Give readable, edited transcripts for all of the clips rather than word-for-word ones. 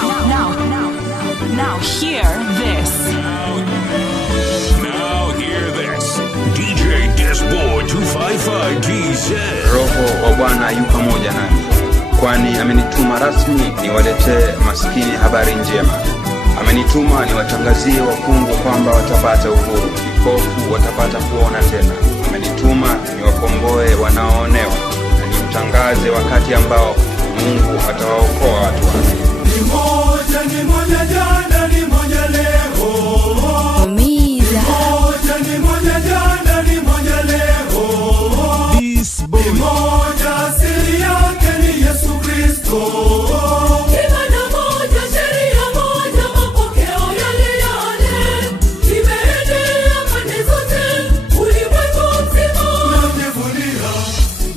Now hear this. Now hear this. DJ Disboy 255 TZ. Roho wa Bwana yu pamoja nami, kwani amenituma rasmi niwaletee maskini habari njema. Amenituma niwatangazie wafungwa kwamba watapata uhuru, vipofu watapata kuona tena. Amenituma niwakomboe wanaoonewa, na nimtangaze wakati ambao Mungu atawaokoa watu wake. Ni moja jana, ni moja leo. Ni moja jana, ni moja leo. This boy. Ni moja, asili yake ni Yesu Kristo. Imani moja, sheria moja, mapokeo yale yale. Imeenea pande zote, ulimwengu mzima. Najivunia,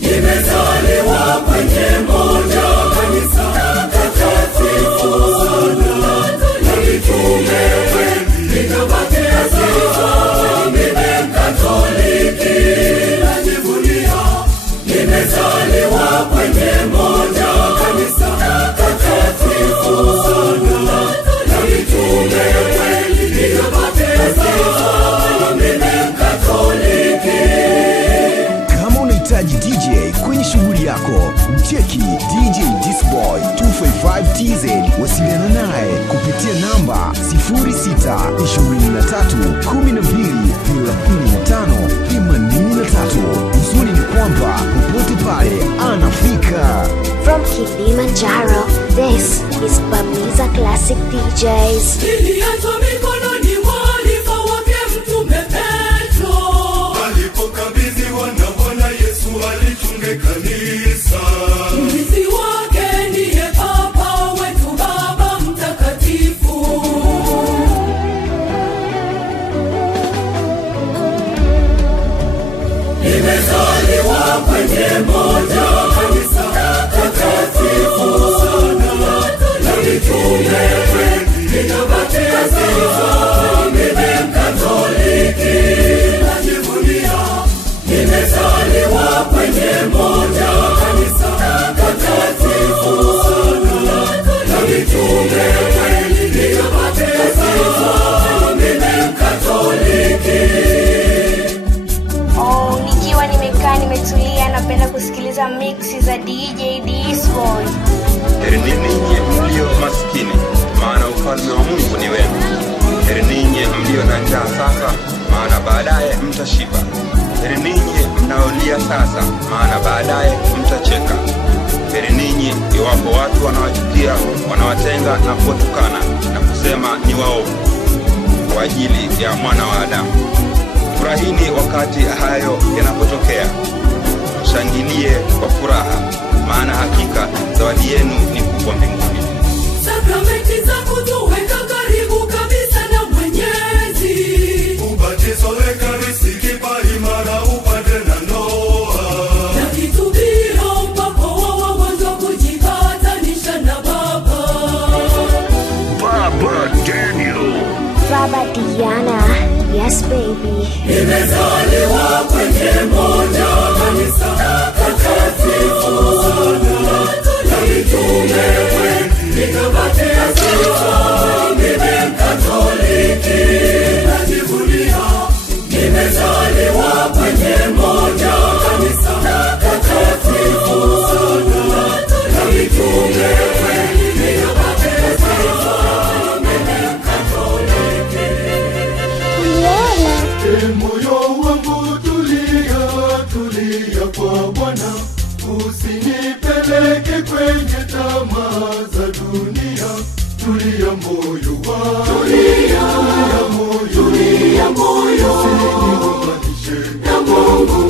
nimezaliwa kwenye moja kanisa takatifu sana. Na mitume wengi, nikapatia sifa, mimi Mkatoliki. Najivunia, nimezaliwa kwenye moja kanisa takatifu sana. Na mitume wengi, nikapatia sifa, mimi Mkatoliki. Kama unahitaji DJ kwenye shughuli yako, mcheki DJ Disboy 255 TZ. Wasiliana naye kupitia namba 0623123583. Uzuri ni kwamba popote pale anafika. From Kilimanjaro, this is Bamiza Classic DJs. Iliachwa mikononi mwa halifa wake Mtume Petro. Alipokabidhiwa na Bwana Yesu alichunge kanisa. Mrithi wake ndiye Papa wetu Baba Mtakatifu. Nimezaliwa kwenye moja kanisa takatifu sana. Na mitume wengi, nikapatia sifa, mimi Mkatoliki. Najivunia, nimezaliwa kwenye moja kanisa takatifu sana. Na mitume wengi, nikapatia sifa, mimi Mkatoliki. Oh, nikiwa nimekaa nimetulia, napenda kusikiliza mixi za DJ Disboy. Heri ninyi mlio maskini, maana ufalme wa Mungu ni wenu. Heri ninyi mlio na njaa sasa, maana baadaye mtashiba. Heri ninyi mnaolia sasa, maana baadaye mtacheka. Heri ninyi iwapo watu wanawachukia, wanawatenga na kuwatukana na kusema ni waovu kwa ajili ya Mwana wa Adamu. Furahini wakati hayo yanapotokea, mshangilie kwa furaha, maana hakika zawadi yenu ni kubwa mbinguni. Sakramenti za kutuweka karibu kabisa na Mwenyezi. Ubatizo, Ekaristi, kipaimara, upande na ndoa. Na kitubio, mpako wa wagonjwa, kujipatanisha na Baba. Baba Daniel. Baba Diana, yes baby. Nimezaliwa kwenye moja kanisa takatifu sana. Na mitume wengi, nikapatia sifa, mimi Mkatoliki. Najivunia, nimezaliwa kwenye moja kanisa takatifu sana. Na mitume wengi, nikapatia sifa, mimi Mkatoliki. Moyo wangu tulia, tulia kwa Bwana. Usinipeleke kwenye tamaa za dunia. Tulia moyo wangu, tulia moyo, usinigombanishe na Mungu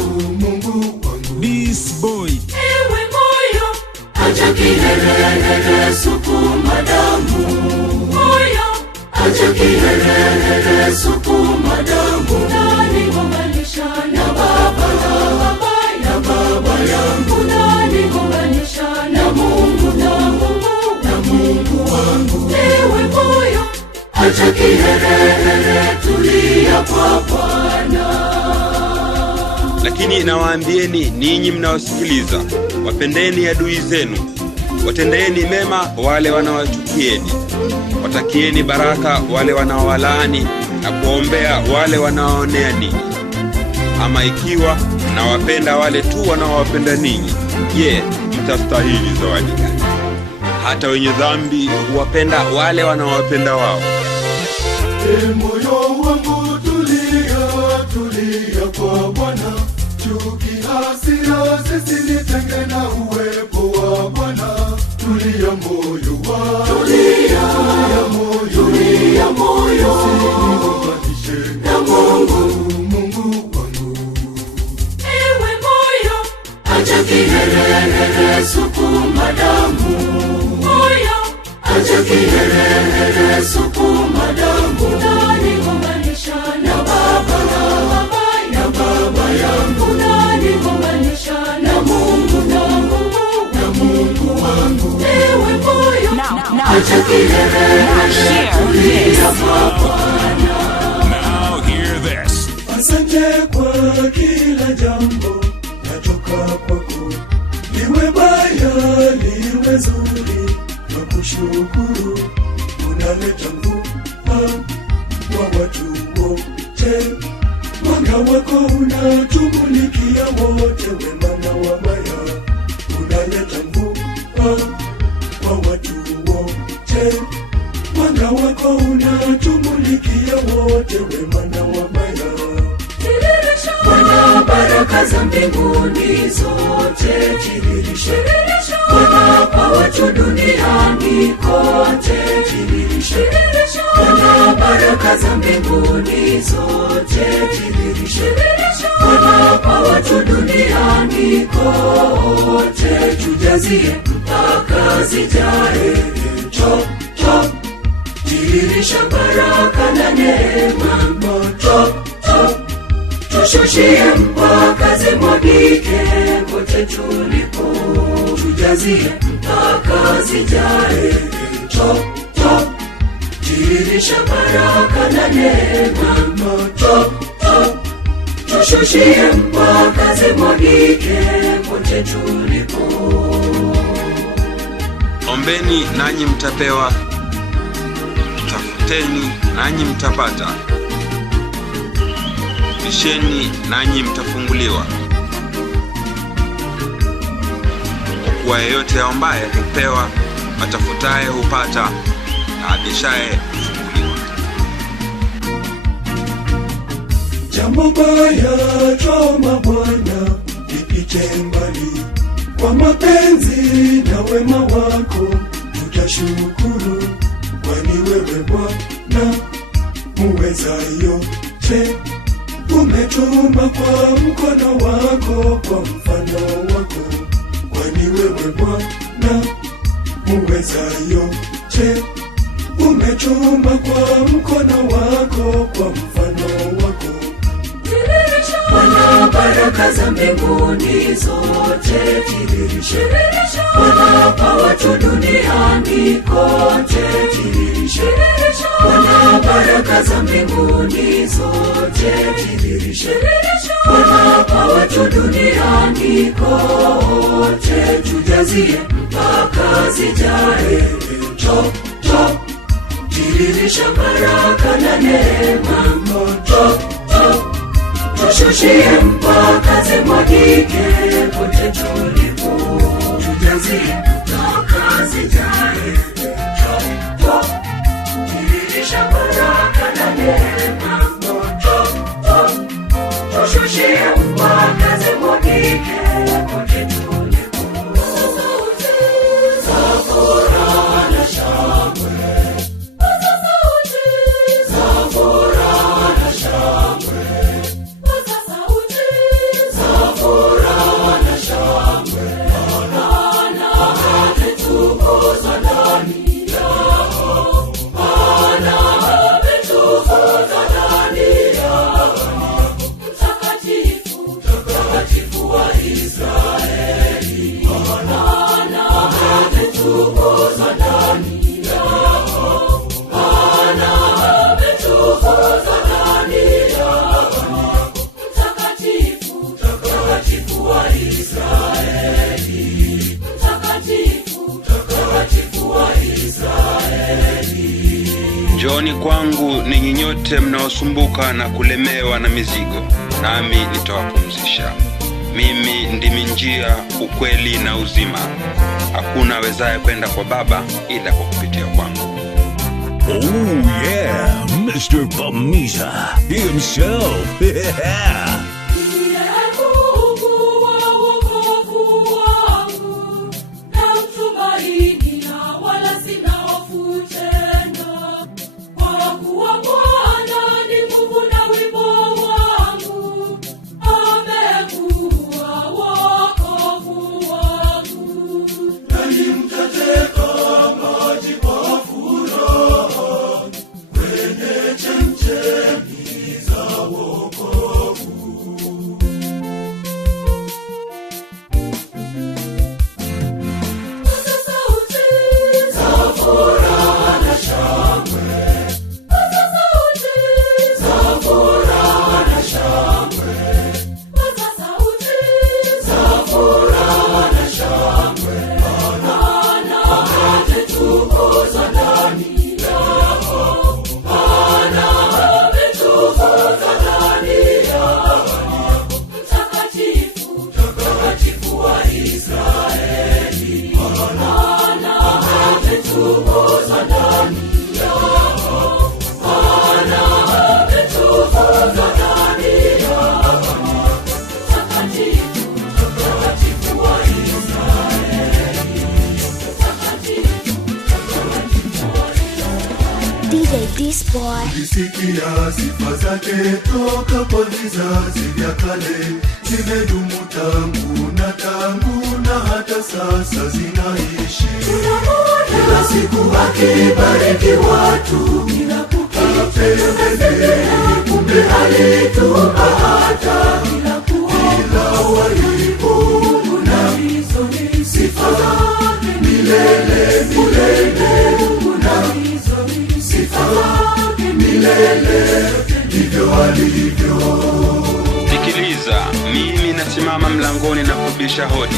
wangu. This boy. Ewe moyo, acha kiherehere, sukuma damu. Moyo, acha kiherehere, sukuma damu. Nani gombanisha na Baba yangu? Nani gombanisha na Mungu wangu? Ewe moyo, acha kiherehere, tulia kwa Bwana. Lakini nawaambieni ninyi mnaosikiliza, wapendeni adui zenu, Watendeeni mema wale wanaowachukieni, watakieni baraka wale wanaowalaani, na kuombea wale wanaoonea ninyi. Ama ikiwa mnawapenda wale tu wanaowapenda ninyi, je, mtastahili zawadi gani? Hata wenye dhambi huwapenda wale wanaowapenda wao. Moyo wangu tulia, tulia kwa Bwana. Chuki, hasira zisinitenge na uwepo wa Bwana. Tulia moyo wangu, tulia moyo, tulia moyo, usiniunganishe na Mungu wangu. Ewe moyo, acha kiherehere, sukuma damu. Moyo, acha kiherehere, sukuma damu. Unaniunganisha na Baba, na Baba yangu. Unaniunganisha na Mungu wangu. Ewe moyo, acha kiherehere, tulia kwa Bwana. Now hear this. Asante kwa kila jambo natoka kwako, liwe baya liwe zuri, nakushukuru. Unaleta mvua kwa watu wote, mwanga wako unatumulikia wote, wema na wabaya. Unaleta mvua kwa watu wote, mwanga wako unatumulikia wote, wema na wabaya. Bwana, baraka za mbinguni zote tiririsha. Bwana, kwa watu duniani kote tiririsha. Bwana, baraka za mbinguni zote tiririsha. Bwana, kwa watu duniani kote tujazie mpaka zijae. Top, top, tiririsha baraka na neema. Top, top, tushushie mpaka zimwagike kote tulipo. Tujazie mpaka zijae. Top, top, tiririsha baraka na neema. Top, top, tushushie mpaka zimwagike kote tulipo. Ombeni nanyi mtapewa, tafuteni nanyi mtapata, bisheni nanyi mtafunguliwa. Kwa kuwa yeyote aombaye hupewa, atafutaye hupata, na abishaye hufunguliwa. Jambo baya choma Bwana lipite mbali, kwa mapenzi na wema wako tutashukuru. Kwani wewe Bwana muweza yote, umetuma kwa mkono wako, kwa mfano wako. Kwani wewe Bwana muweza yote, umetuma kwa mkono wako, kwa mfano wako. Bwana, baraka za mbinguni zote tiririsha. Bwana, kwa watu duniani kote tiririsha. Bwana, baraka za mbinguni zote tiririsha. Bwana, kwa watu duniani kote tujazie mpaka zijae. Top, top, tiririsha baraka na neema. Top, top, tushushie mpaka zimwagike kote tulipo. Tujazie mpaka zijae. Top, top, tiririsha baraka na neema. Top, top, tushushie mpaka zimwagike kote tulipo. Za furaha na shangwe, za furaha na shangwe, za furaha na shangwe. Bwana ametukuza ndani Njooni kwangu ninyi nyote mnaosumbuka na kulemewa na mizigo, nami nitawapumzisha. Mimi ndimi njia, ukweli na uzima. Hakuna awezaye kwenda kwa Baba ila kwa kupitia kwangu. Oh yeah, Mr. Bamiza himself. Yeah. Nisikia sifa zake toka kwa vizazi vya kale, zimedumu tangu na hata sasa zinaishi. Kila siku akibariki watu, kumbe alitupa hata kila walipo na sifa zake milele milele, ndivyo alivyo. Sikiliza, mimi nasimama mlangoni na kubisha hodi.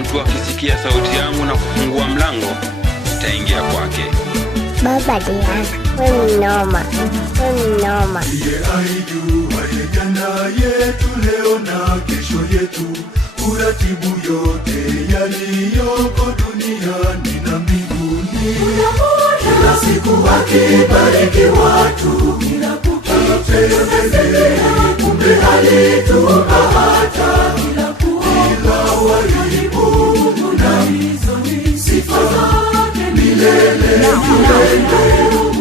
Mtu akisikia sauti yangu na kufungua mlango, nitaingia kwake. Baba Diana, wewe mnoma. Ndiye aijuaye jana yetu, leo na kesho yetu, uratibu yote yaliyoko duniani na mbinguni. Kila siku akibariki watu, kumbe alitupa hata kila walipo na sifa zake milele.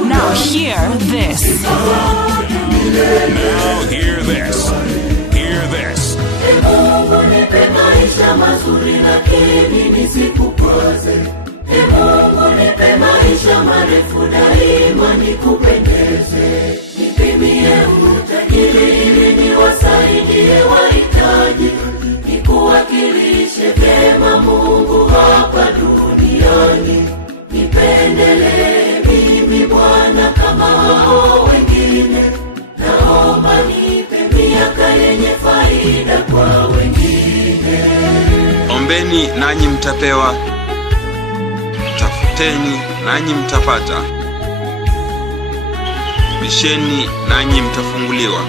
Now hear this. Now hear this. Hear this. Mungu nipe maisha mazuri lakini nisikukwaze. Mungu nipe maisha marefu daima nikupendeze. Nipimie utajiri ili niwasaidie wahitaji. Nikuwakilishe vyema Mungu hapa duniani. Nipendelee mimi Bwana kama hao wengine. Naomba nipe miaka yenye faida kwa wengine. Ombeni nanyi mtapewa, tafuteni nanyi mtapata, bisheni nanyi mtafunguliwa.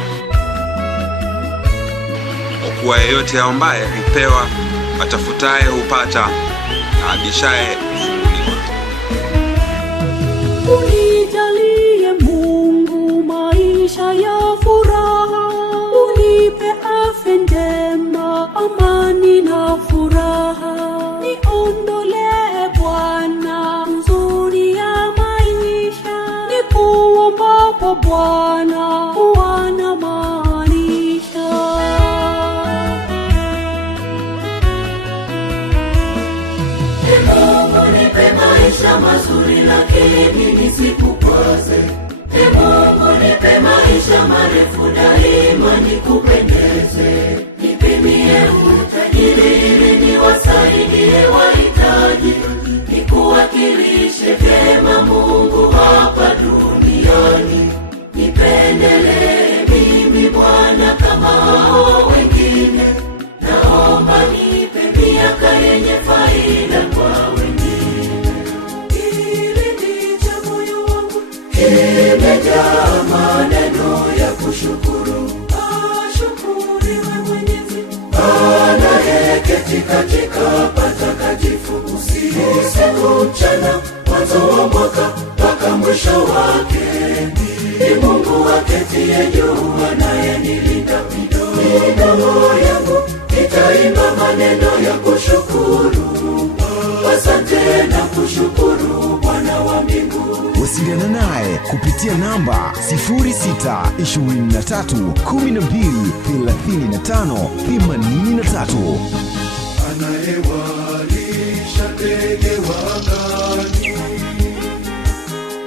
Kwa kuwa yeyote aombaye hupewa, atafutaye hupata, na abishaye hufunguliwa. Unijalie Mungu maisha ya furaha, unipe afya njema, amani na furaha. Niondolee Bwana huzuni ya maisha, nikuombapo Bwana wana maanisha. Mungu nipe maisha mazuri lakini nisikukwaze. Mungu nipe maisha marefu daima nikupendeze. Nipimie utajiri ili niwasaidie wahitaji. Nikuwakilishe vyema Mungu hapa duniani. Nipendelee mimi Bwana kama hao wengine. Naomba nipe miaka yenye faida kwa wengine. Ili niche anayeketi katika patakatifu usiku mchana, mwanzo wa mwaka mpaka mwisho wake. Ni Mungu aketiye juu anayenilinda midomo yangu, nitaimba maneno ya kushukuru. Asante na kushukuru Bwana wa mbingu. Wasiliana naye kupitia namba 0623123583. Anayewalisha ndege wangani,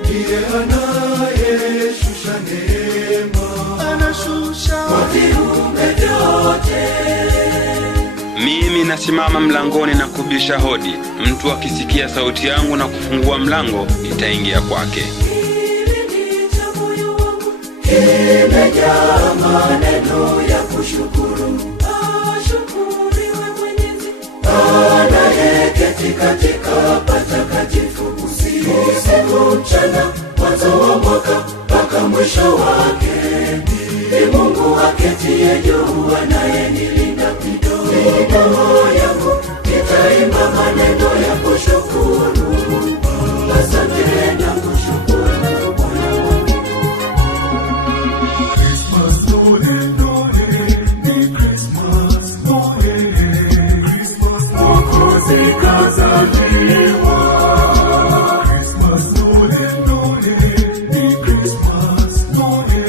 ndiye anayeshusha neema, anashusha kwa viumbe vyote. Mimi nasimama mlangoni na kubisha hodi. Mtu akisikia sauti yangu na kufungua mlango, nitaingia kwake. Imejaa maneno ya kushukuru. Ashukuriwe Mwenyezi anayeketi katika patakatifu usiku mchana, mwanzo wa mwaka mpaka mwisho wake. Ni Mungu aketiye juu anayenilinda midomo yangu, nitaimba maneno ya kushukuru. Asante na kushukuru Bwana wangu. Christmas dole dole, ni Christmas dole, Christmas Mwokozi kazaliwa. Christmas dole dole, ni Christmas dole,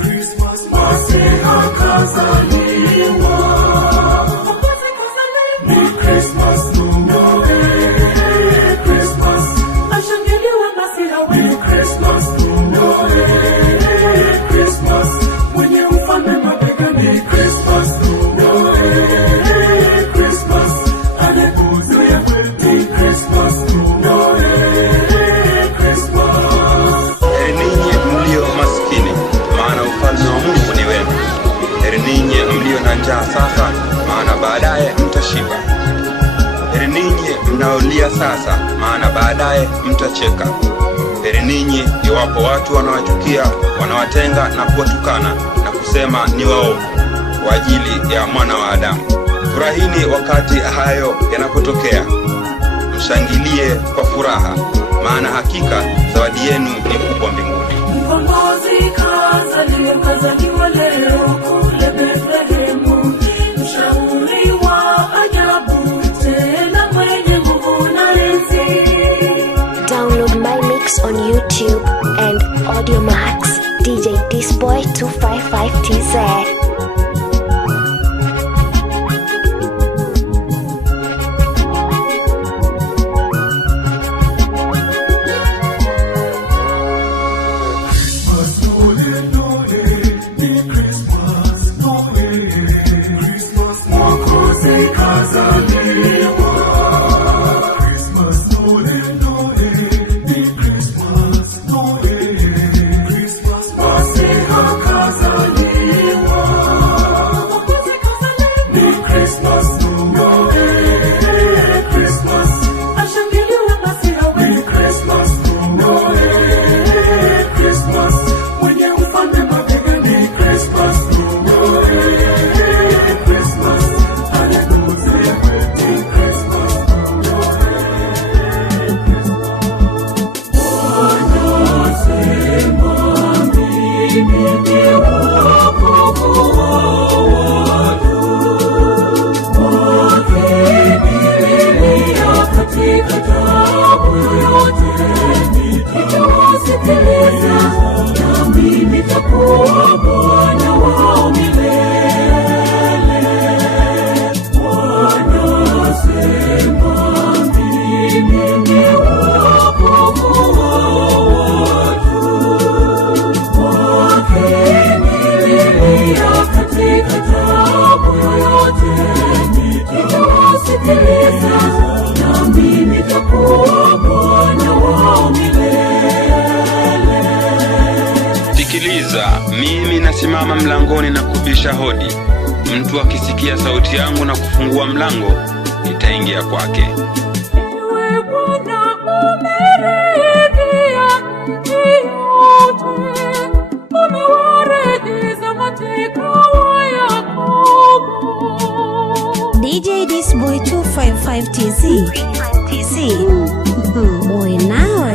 Christmas Masiha kazaliwa. ni Christmas dole, Christmas Ashangiliwa Masiha ni wetu. Christmas dole, Christmas mwenye ufalme mabegani, Christmas dole, Christmas anakuzuia kwetu, Christmas dole, Christmas. Heri ninyi mlio maskini, maana ufalme wa Mungu ni wenu. Heri ninyi mlio na njaa sasa, maana baadaye mtashiba. Heri ninyi mnaolia sasa, maana baadaye mtacheka. Heri ninyi iwapo watu wanawachukia, wanawatenga na kuwatukana na kusema ni waovu kwa ajili ya Mwana wa Adamu. Furahini wakati hayo yanapotokea, mshangilie kwa furaha, maana hakika zawadi yenu ni kubwa mbinguni. Mkombozi kazaliwa leo kule Bethlehemu. Mshauri wa ajabu, tena mwenye nguvu na enzi. Download my mix on YouTube and Audiomax. DJ Disboy 255TZ. Christmas dole dole, ni Christmas dole, Christmas Mwokozi kazaliwa. Christmas dole dole, ni Christmas dole, Christmas Masiha kazaliwa. Ni Christmas dole, Christmas Ashangiliwa Masiha ni wetu. Christmas dole, Christmas mwenye ufalme mabegani, Christmas dole, Christmas anakuzia kwetu, Christmas dole. Anasema mimi ni wokovu wa watu, wakimililia katika taabu yoyote. Nitawasikiliza, nami nitakuwa Bwana wao milele. Wanasema mimi ni wokovu wa watu, wakimililia katika taabu yoyote. Nitawasikiliza, nami nitakuwa Bwana wao milele. Sikiliza, mimi nasimama mlangoni na kubisha hodi. Mtu akisikia sauti yangu na kufungua mlango, nitaingia kwake. Ewe Bwana, umeridhia nchi yote, umewarejeza mateka wa Yakobo. DJ TZ. Boy nawe.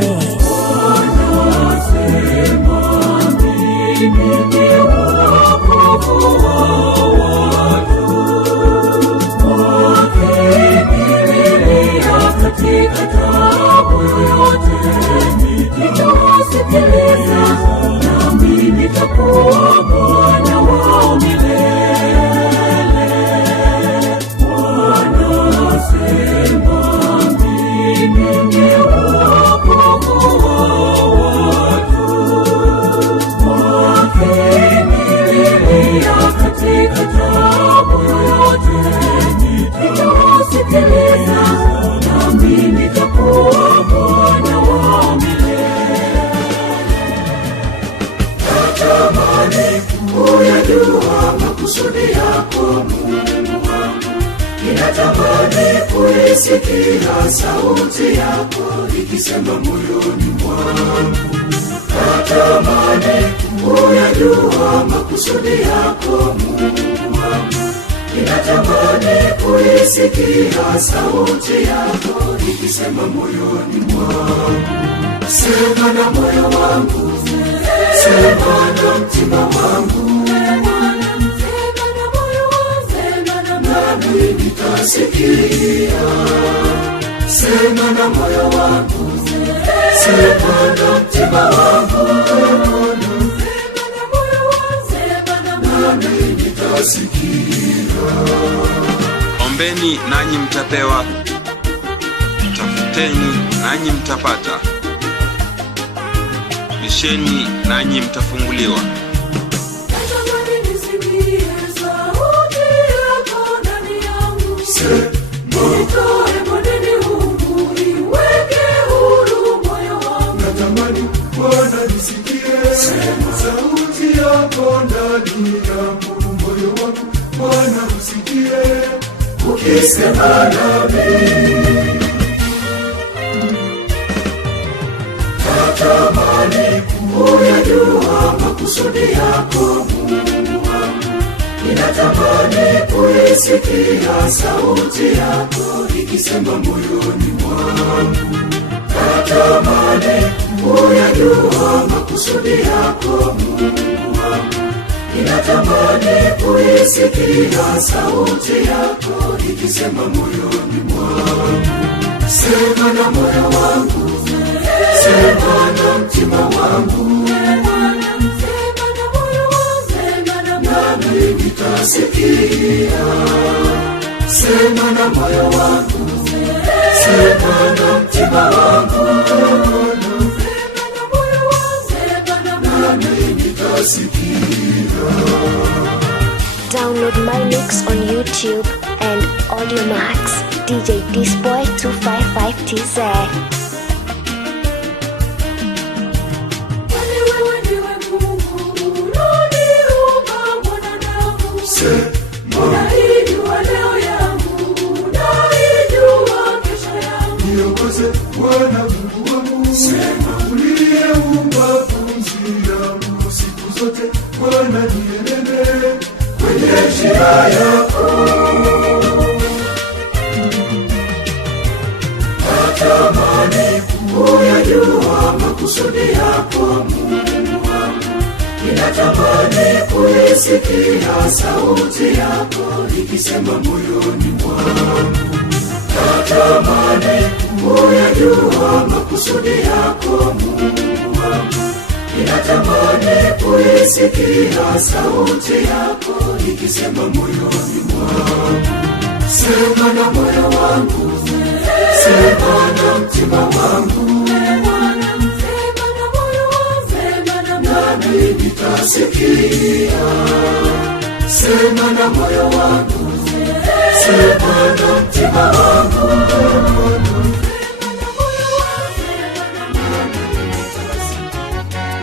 Katika taabu yoyote nitawasikiliza, nami nitakuwa Bwana wao milele. Wanasema mimi ni wokovu wa watu, wakimililia katika taabu yoyote nitawasikiliza, nami nitakuwa Bwana wao milele. Natamani kuyajua makusudi yako Mungu wangu, ninatamani kuisikia sauti yako ikisema moyoni mwangu. Natamani kuyajua makusudi yako Mungu wangu, ninatamani kuisikia sauti yako ikisema moyoni mwangu. Sema na moyo wangu, sema na mtima wangu, nami nitasikia. Sema na moyo wangu, sema na mtima wangu, nami nitasikia. Ombeni nanyi mtapewa, tafuteni nanyi mtapata, bisheni nanyi mtafunguliwa. Natamani nisikie sauti yako ndani yangu. Nitoe bondeni humu, niweke huru moyo wangu. Natamani Bwana nisikie sauti yako ndani yangu, moyo wangu Bwana usikie ukisema nami. Natamani kuyajua makusudi yako Mungu wangu, ninatamani kuisikia sauti yako ikisema moyoni mwangu. Natamani kuyajua makusudi yako Mungu wangu, ninatamani kuisikia sauti yako ikisema moyoni mwangu. Sema na moyo wangu, sema na mtima wangu, nami nitasikia. Sema na moyo wangu, sema na mtima wangu, nami nitasikia. Download my mix on YouTube and AudioMax. DJ Disboy 255 TZ. Unaijua leo yangu, unaijua kesho yangu. Niongoze Bwana Mungu wangu, sema uliyeumba pumzi yangu, siku zote Bwana nienende kwenye njia yako. Natamani kuyajua makusudi yako Mungu wangu, ninatamani kuisikia sauti yako ikisema moyoni mwangu. Natamani kuyajua makusudi yako Mungu wangu, ninatamani kuisikia sauti yako ikisema moyoni mwangu. Sema na moyo wangu, sema na mtima wangu, nami nitasikia. Sema na moyo wangu, sema na mtima wangu,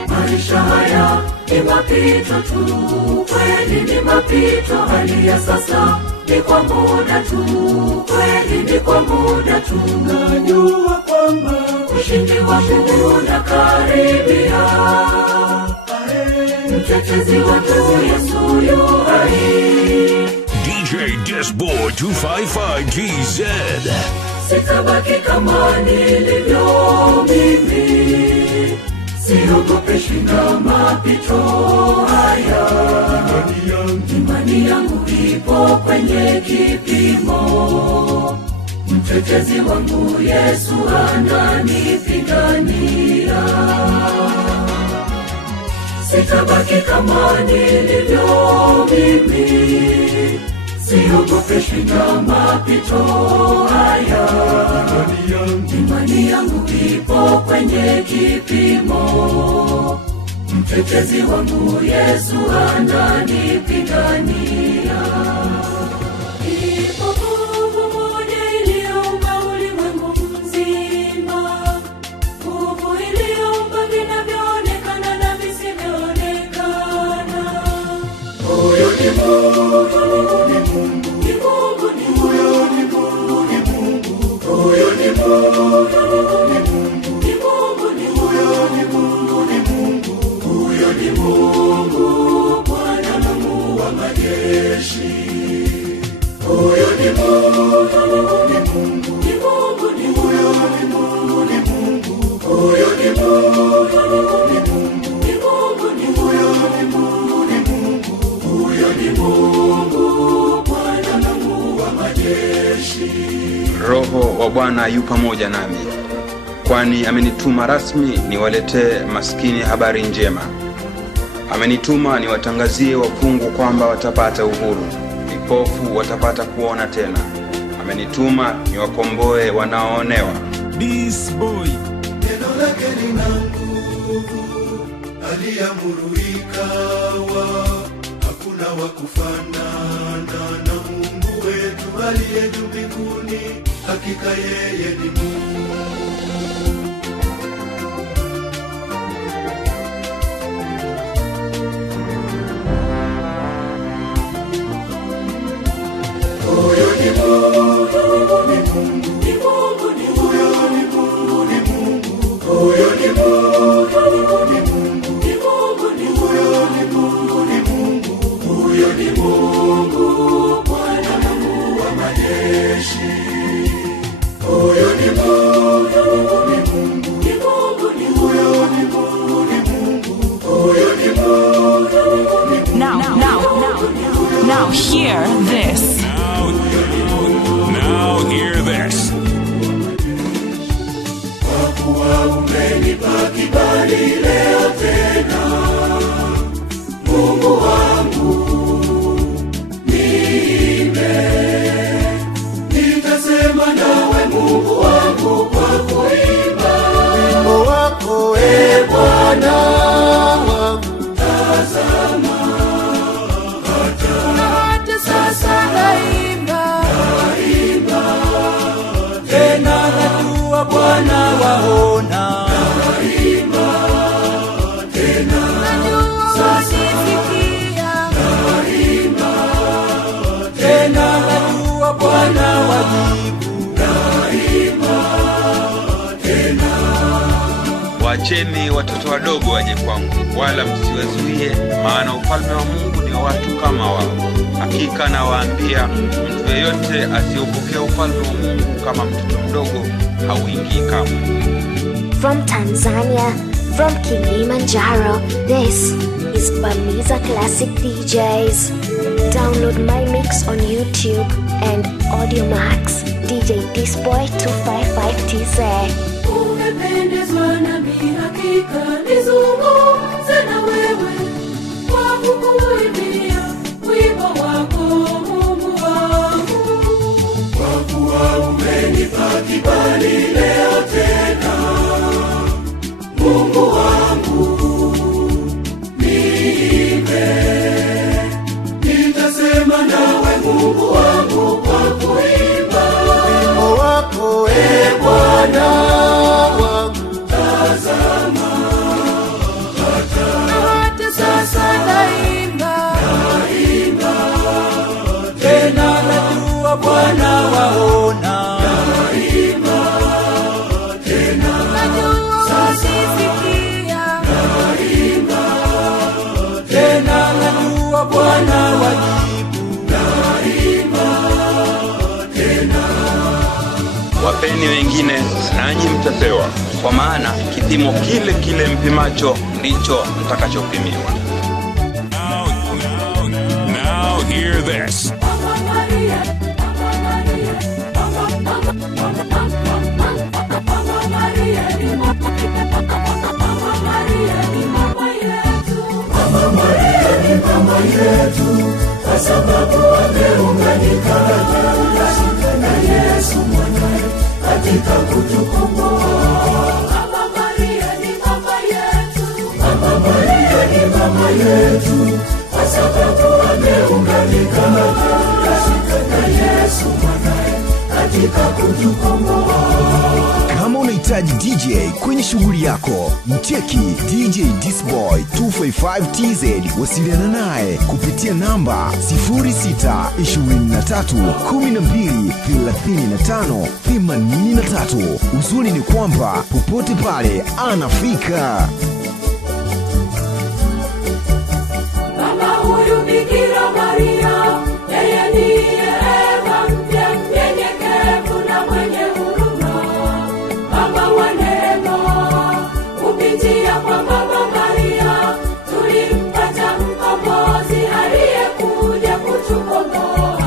maisha haya ni mapito tu, kweli ni mapito. Hali ya sasa ni kwa muda tu, kweli ni kwa muda tu. Najua kwamba ushindi wangu unakaribia. Mtetezi wetu Yesu yu hai. DJ Disboy 255 TZ. sitabaki kama nilivyo mimi, siogope shida mapito haya. Imani yangu ipo kwenye kipimo, mtetezi wangu Yesu ananipigania. Sitabaki kama nilivyo mimi, siogope shida mapito haya. Imani yangu ipo kwenye kipimo, mtetezi wangu Yesu ananipigania. Ipo nguvu moja iliyoumba ulimwengu mzima, nguvu iliyoumba vinavyoonekana na visivyoonekana. Huyo ni Mungu, ni Mungu, ni Mungu, ni huyo ni Mungu, ni Mungu, huyo ni Mungu, ni Mungu, ni Mungu, ni huyo ni Mungu, ni Mungu, huyo ni Mungu, Bwana Mungu wa majeshi. Huyo ni Mungu, ni Mungu, ni Mungu, ni huyo ni Mungu, ni Mungu, huyo ni Mungu, ni Mungu, ni Mungu, ni huyo ni Mungu, ni Mungu, huyo ni Mungu, Bwana Mungu wa majeshi. Roho wa Bwana yu pamoja nami, kwani amenituma rasmi niwaletee maskini habari njema. Amenituma niwatangazie wafungwa kwamba watapata uhuru, vipofu watapata kuona tena. Amenituma niwakomboe wanaoonewa. This boy. Neno lake lina nguvu, aliamuru ikawa. Hakuna wa kufanana na Mungu wetu aliye juu mbinguni, hakika yeye ni Mungu. Huyo ni Mungu, ni Mungu, ni Mungu, ni huyo ni Mungu, ni Mungu, huyo ni Mungu, ni Mungu, ni Mungu, ni huyo ni Mungu, ni Mungu, huyo ni Mungu, Bwana Mungu wa majeshi. Huyo ni Mungu, ni Mungu, ni Mungu, ni huyo ni Mungu, ni Mungu, huyo ni Mungu, ni Mungu. Now hear this. Now hear this. Kwa kuwa umenipa kibali leo tena, Mungu wangu, nitasema nawe Mungu wangu kwa kuimba wimbo wako, Bwana wangu. Tazama hata sasa naimba tena, najua Bwana waona. Naimba tena, najua wasisikia. Naimba tena, najua Bwana wajibu. Naimba tena. Waacheni watoto wadogo waje kwangu, wala msiwazuie, maana ufalme wa Mungu ni wa watu kama wao. Hakika nawaambia, mtu yeyote asiopokea ufalme wa Mungu kama mtoto mdogo hauingii kamwe. From Tanzania, from Kilimanjaro, this is Bamiza Classic DJs. Download my mix on YouTube and Audiomax. DJ Disboy 255TZ. Umependezwa nami, hakika nizungumze na wewe, kwa kukuimbia wimbo wako Mungu wangu. Kwa kuwa umenipa kibali leo tena, Mungu wangu, nitasema nawe Mungu wangu kwa kuimba wimbo wako, Bwana wangu. Tazama hata sasa naimba tena, najua Bwana waona. Naimba tena, najua wasisikia. Naimba tena, najua Bwana wajibu. Naimba tena. Ombeni wengine nanyi mtapewa, kwa maana kipimo kile kile mpimacho ndicho mtakachopimiwa. Now hear this. Mama yetu, kwa sababu ameunganika na Yesu mwanae katika kutukomboa. Mama Maria ni mama yetu, Mama Maria ni mama yetu, kwa sababu ameunganika na Yesu mwanae katika kutukomboa. Kama unahitaji DJ kwenye shughuli yako, mcheki DJ Disboy 255TZ. Wasiliana naye kupitia namba 0623123583. Uzuri ni kwamba popote pale anafika. Mama huyu Bikira Maria, yeye ndiye Eva mpya, mnyenyekevu na mwenye huruma, mama wa neema. Kupitia kwa Mama Maria tulimpata mkombozi aliyekuja kutukomboa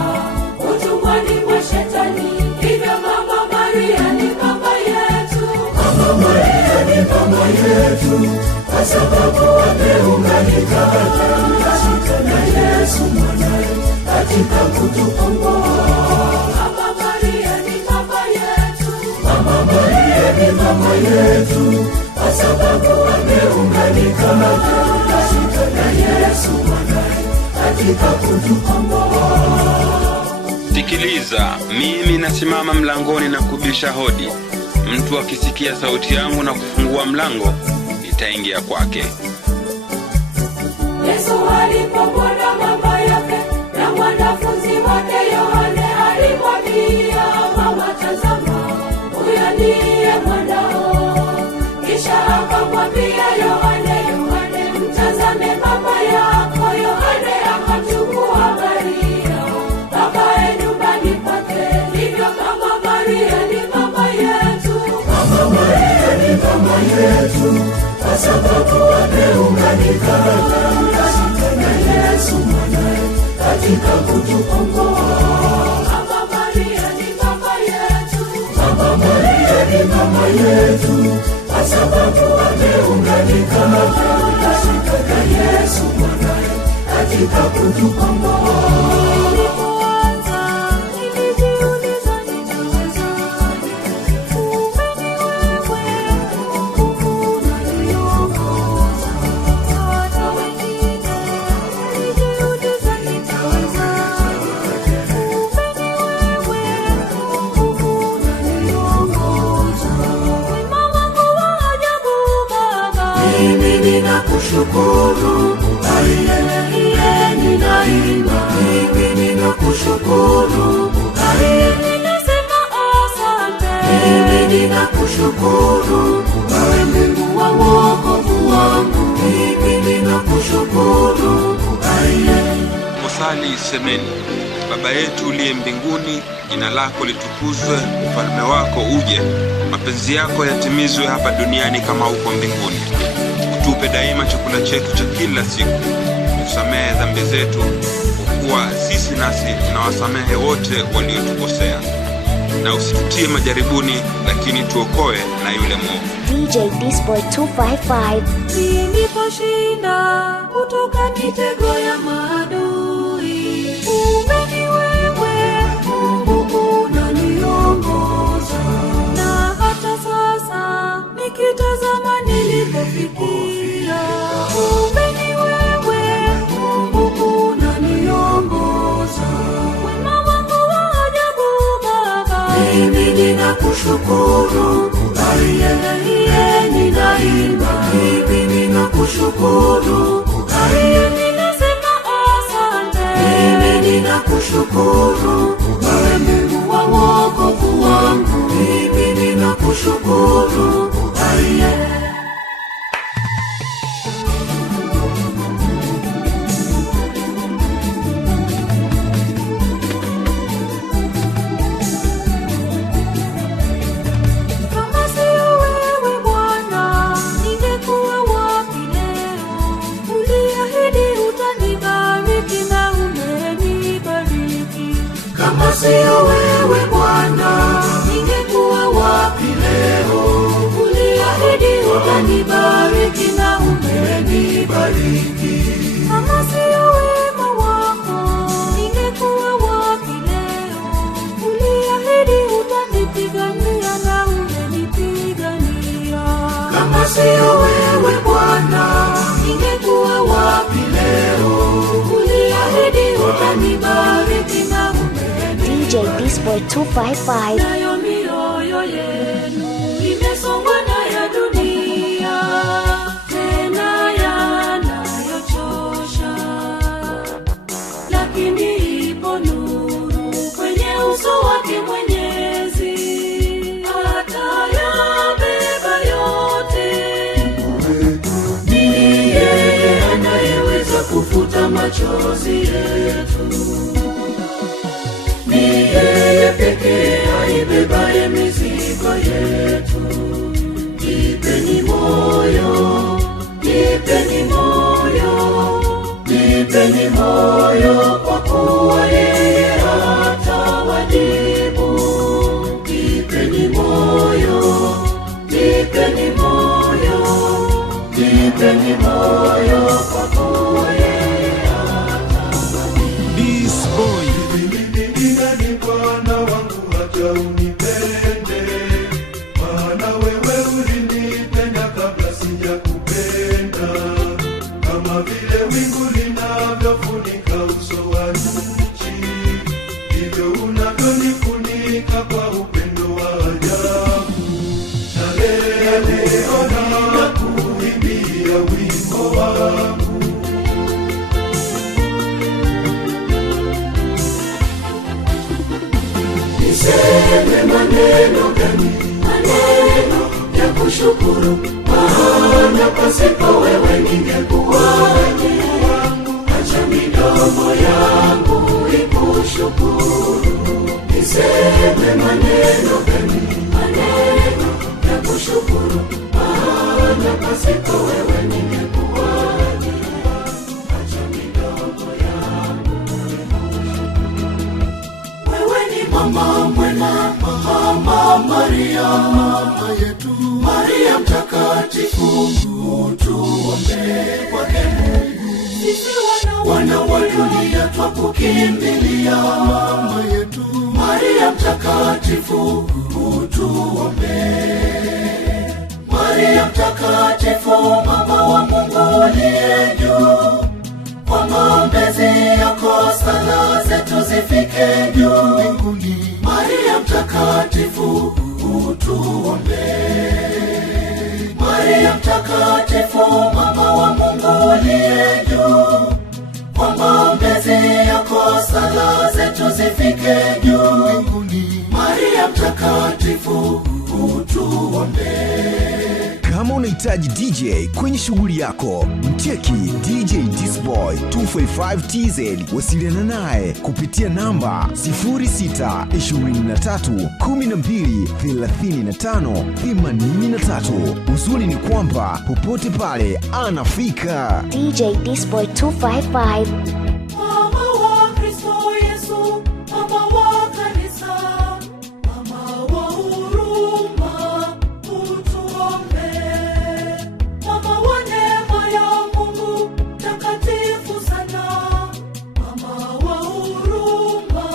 utumwani mwa Shetani. Hivyo Mama Maria ni mama yetu, Mama Maria ni mama yetu, kwa sababu ameunganika na Yesu mwanae katika kutukomboa. Mama Maria ni mama yetu, Mama Maria ni mama yetu, kwa sababu ameunganika na Yesu mwanae katika kutukomboa. Sikiliza, mimi nasimama mlangoni na kubisha hodi. Mtu akisikia sauti yangu na kufungua mlango, nitaingia kwake. Yesu alipomwona mama yake na wanafunzi wake Yohane, alimwambia, mama, tazama, huyo ndiye mwanao. Kisha akamwambia Yohane, Yohane, mtazame mama yako. Yohane akamchukua Maria akae nyumbani kwake. Hivyo Mama Maria ni mama yetu, Mama Maria ni mama yetu, kwa sababu ameunganika na Yesu mwanae katika kutukomboa. Mama Maria ni mama yetu, Mama Maria ni mama yetu, kwa sababu ameunganika na Yesu mwanae katika kutukomboa. Mimi ninakushukuru, aiye ninaimba. Mimi ninakushukuru, aiye ninasema asante. mimi ninakushukuru, wewe Mungu wa wokovu wangu. Mimi ninakushukuru, aiye. Kusali semeni: Baba yetu uliye mbinguni, jina lako litukuzwe, ufalme wako uje, mapenzi yako yatimizwe hapa duniani kama huko mbinguni. Utupe daima chakula chetu cha kila siku. Usamehe dhambi zetu, kwa kuwa sisi nasi tunawasamehe wote waliotukosea. Na usitutie majaribuni, lakini tuokoe na yule mwovu. DJ Disboy 255. Niliposhinda kutoka mitego ya maadui, umeni wewe Mungu unaniongoza. Na hata sasa nikitazama nilipofikia, umeni wewe Mungu unaniongoza. Wema wako wa ajabu Baba, Mimi ninakushukuru, aiye ninaimba. Mimi ninakushukuru, aiye ninasema asante. mimi ninakushukuru, wewe Mungu wa wokovu wangu. Mimi ninakushukuru, aiye. Kama sio wewe Bwana, ningekuwa wapi leo? Uliahidi utanibariki na umenibariki. Kama sio wema wako, ningekuwa wapi leo? Uliahidi utanipigania na umenipigania. Kama sio wewe Bwana, ningekuwa wapi leo? Uliahidi utanibariki na umenibariki. DJ Disboy 255. Nayo mioyo yenu imesongwa na ya dunia, tena yanayochosha, lakini ipo nuru kwenye uso wake Mwenyezi, atayabeba yote. Ni yeye anayeweza kufuta machozi yetu. Ni yeye pekee aibebaye mizigo yetu. Nipeni moyo, nipeni moyo, nipeni moyo, kwa kuwa yeye atawajibu. Nipeni moyo, nipeni moyo, nipeni moyo, kwa kuwa yeye atawajibu. Disboy. Ni Bwana wangu hata unipende, maana wewe ulinipenda kabla sijakupenda. Kama vile wingu linavyofunika uso wa nchi, ndivyo unavyonifunika kwa upendo wa ajabu. Na leo ninakuimbia wimbo wangu. Niseme maneno gani, maneno ya kushukuru, maana pasipo wewe ningekuwaje? Acha midomo yangu ikushukuru. Niseme maneno gani, maneno ya kushukuru, maana pasipo wewe ningekuwaje? Acha midomo yangu ikushukuru. Wewe ni mama mwema, Mama Maria, mama yetu, Maria mtakatifu, utuombee kwake Mungu. Sisi wana wa dunia twakukimbilia, mama yetu, Maria mtakatifu, utuombee. Maria mtakatifu, mama wa Mungu aliye juu, kwa maombezi yako sala zetu zifike juu mbinguni. Maria mtakatifu, utuombee. Maria mtakatifu, mama wa Mungu aliye juu, kwa maombezi yako sala zetu zifike juu mbinguni. Maria mtakatifu, utuombee. Kama unahitaji DJ kwenye shughuli yako, mcheki DJ Disboy 255 TZ. Wasiliana naye kupitia namba 0623123583. Uzuri ni kwamba popote pale anafika. DJ Disboy 255. Mama wa Kristo Yesu, mama wa kanisa, mama wa huruma, utuombee. Mama wa neema ya Mungu, takatifu sana, mama wa huruma,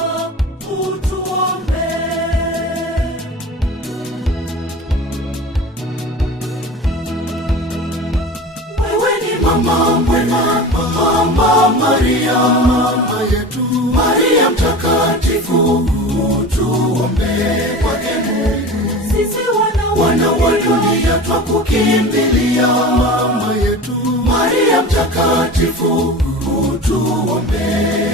utuombee. Wewe ni mama mwema, Mama Maria, mama yetu, Maria mtakatifu, utuombee kwake Mungu. Sisi wana wa dunia twakukimbilia, mama yetu, Maria mtakatifu, utuombee.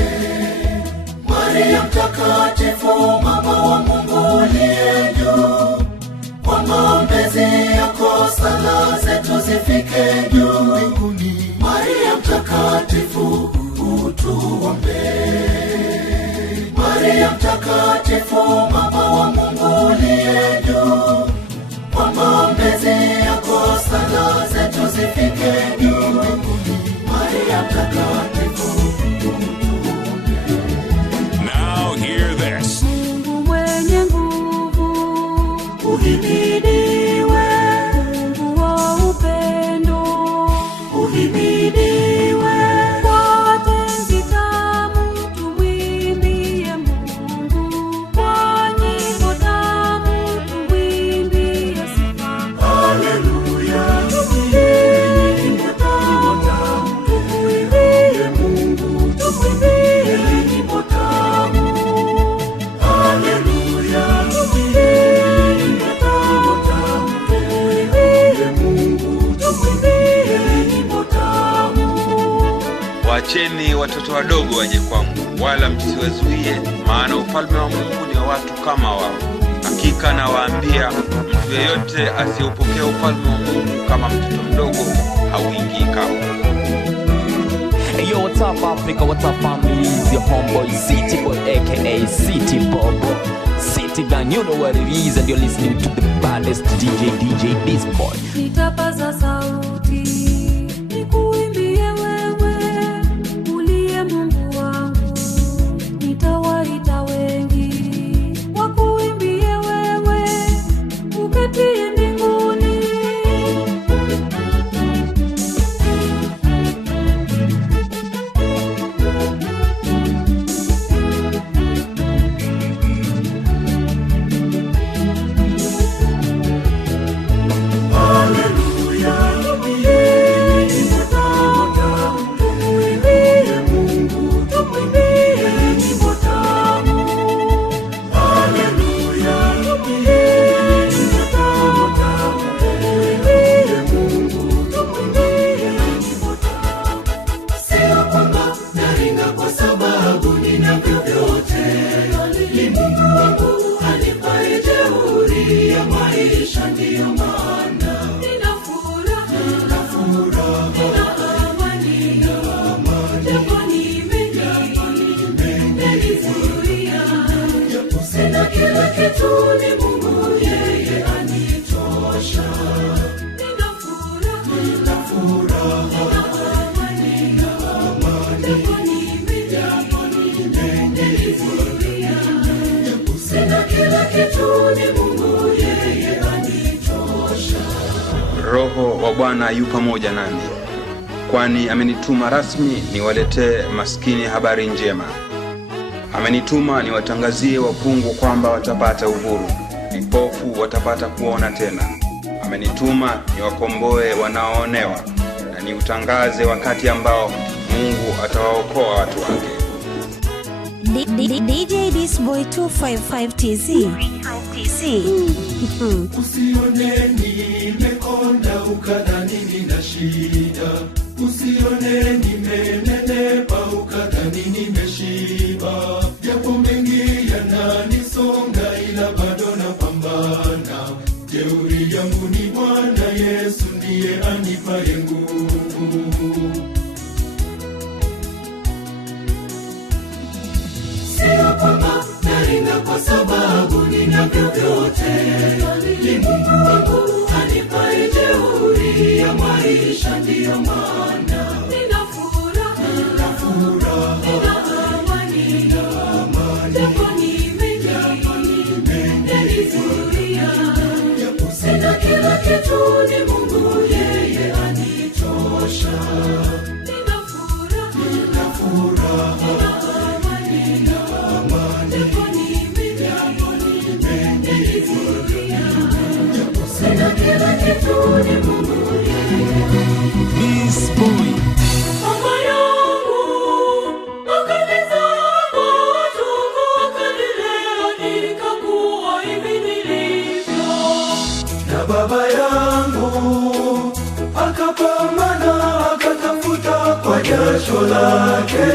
Maria mtakatifu, mama wa Mungu aliye juu, kwa maombezi yako sala zetu zifike juu mbinguni. Maria mtakatifu, utuombee. Maria mtakatifu, mama wa Mungu aliye juu, kwa maombezi yako sala zetu zifike juu mbinguni. Maria mtakatifu, utuombee. Now hear this. Waacheni watoto wadogo waje kwangu, wala msiwazuie, maana ufalme wa Mungu ni wa watu kama wao. Hakika nawaambia, mtu yeyote asiyeupokea ufalme wa Mungu kama mtoto mdogo hauingii kamwe. Hey yo, what's up Africa, what's up family, it's your homeboy City Boy aka City Bobo. City Gang, you know what it is, and you're listening to the baddest DJ Disboy. Nitapaza sauti nikuimbie wewe uliye Mungu wangu, nitawaita wengi wakuimbie wewe uketie mbinguni. Roho wa Bwana yu pamoja nami, kwani amenituma rasmi niwaletee maskini habari njema. Amenituma niwatangazie wafungwa kwamba watapata uhuru, vipofu watapata kuona tena. Amenituma niwakomboe wanaoonewa, na niutangaze wakati ambao Mungu atawaokoa watu wake. DJ Disboy 255TZ. Usione nimekonda ukadhani nina shida, usione nimenenepa ukadhani nimeshiba. Japo mengi yananisonga ila bado napambana. Jeuri yangu ni Bwana Yesu, ndiye anipaye nguvu. Sio kwamba naringa kwa sababu ninavyo vyote, ni Mungu wangu anipaye jeuri ya maisha, ndiyo maana nina furaha, nina amani, japo nimenizuia. Sina kila kitu, ni Mungu yeye anitosha. Nina furaha, na baba yangu akapambana akatafuta kwa jasho lake,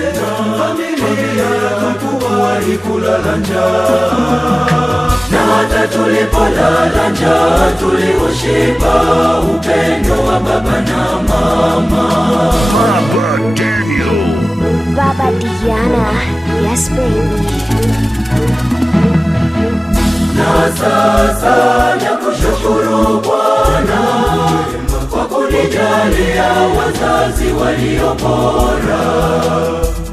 familia yakakuwa ikulala njaa. Na hata tulipolala njaa tuliushiba upendo wa baba na mama. Baba Daniel, Baba Diana, yes baby. Na sasa nakushukuru Bwana kwa kunijalia wazazi walio bora.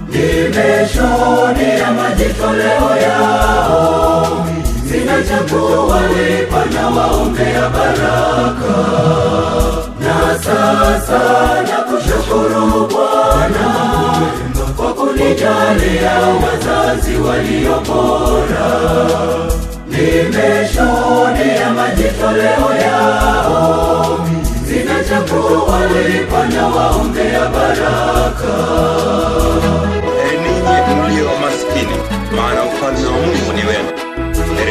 Nimeshuhudia majitoleo yao, sina cha kuwalipa na waombea baraka. Na sasa nakushukuru Bwana kwa kunijalia wazazi walio bora. Nimeshuhudia majitoleo yao, sina cha kuwalipa na waombea baraka. Ninyi mlio maskini, maana ufalme wa Mungu ni wenu.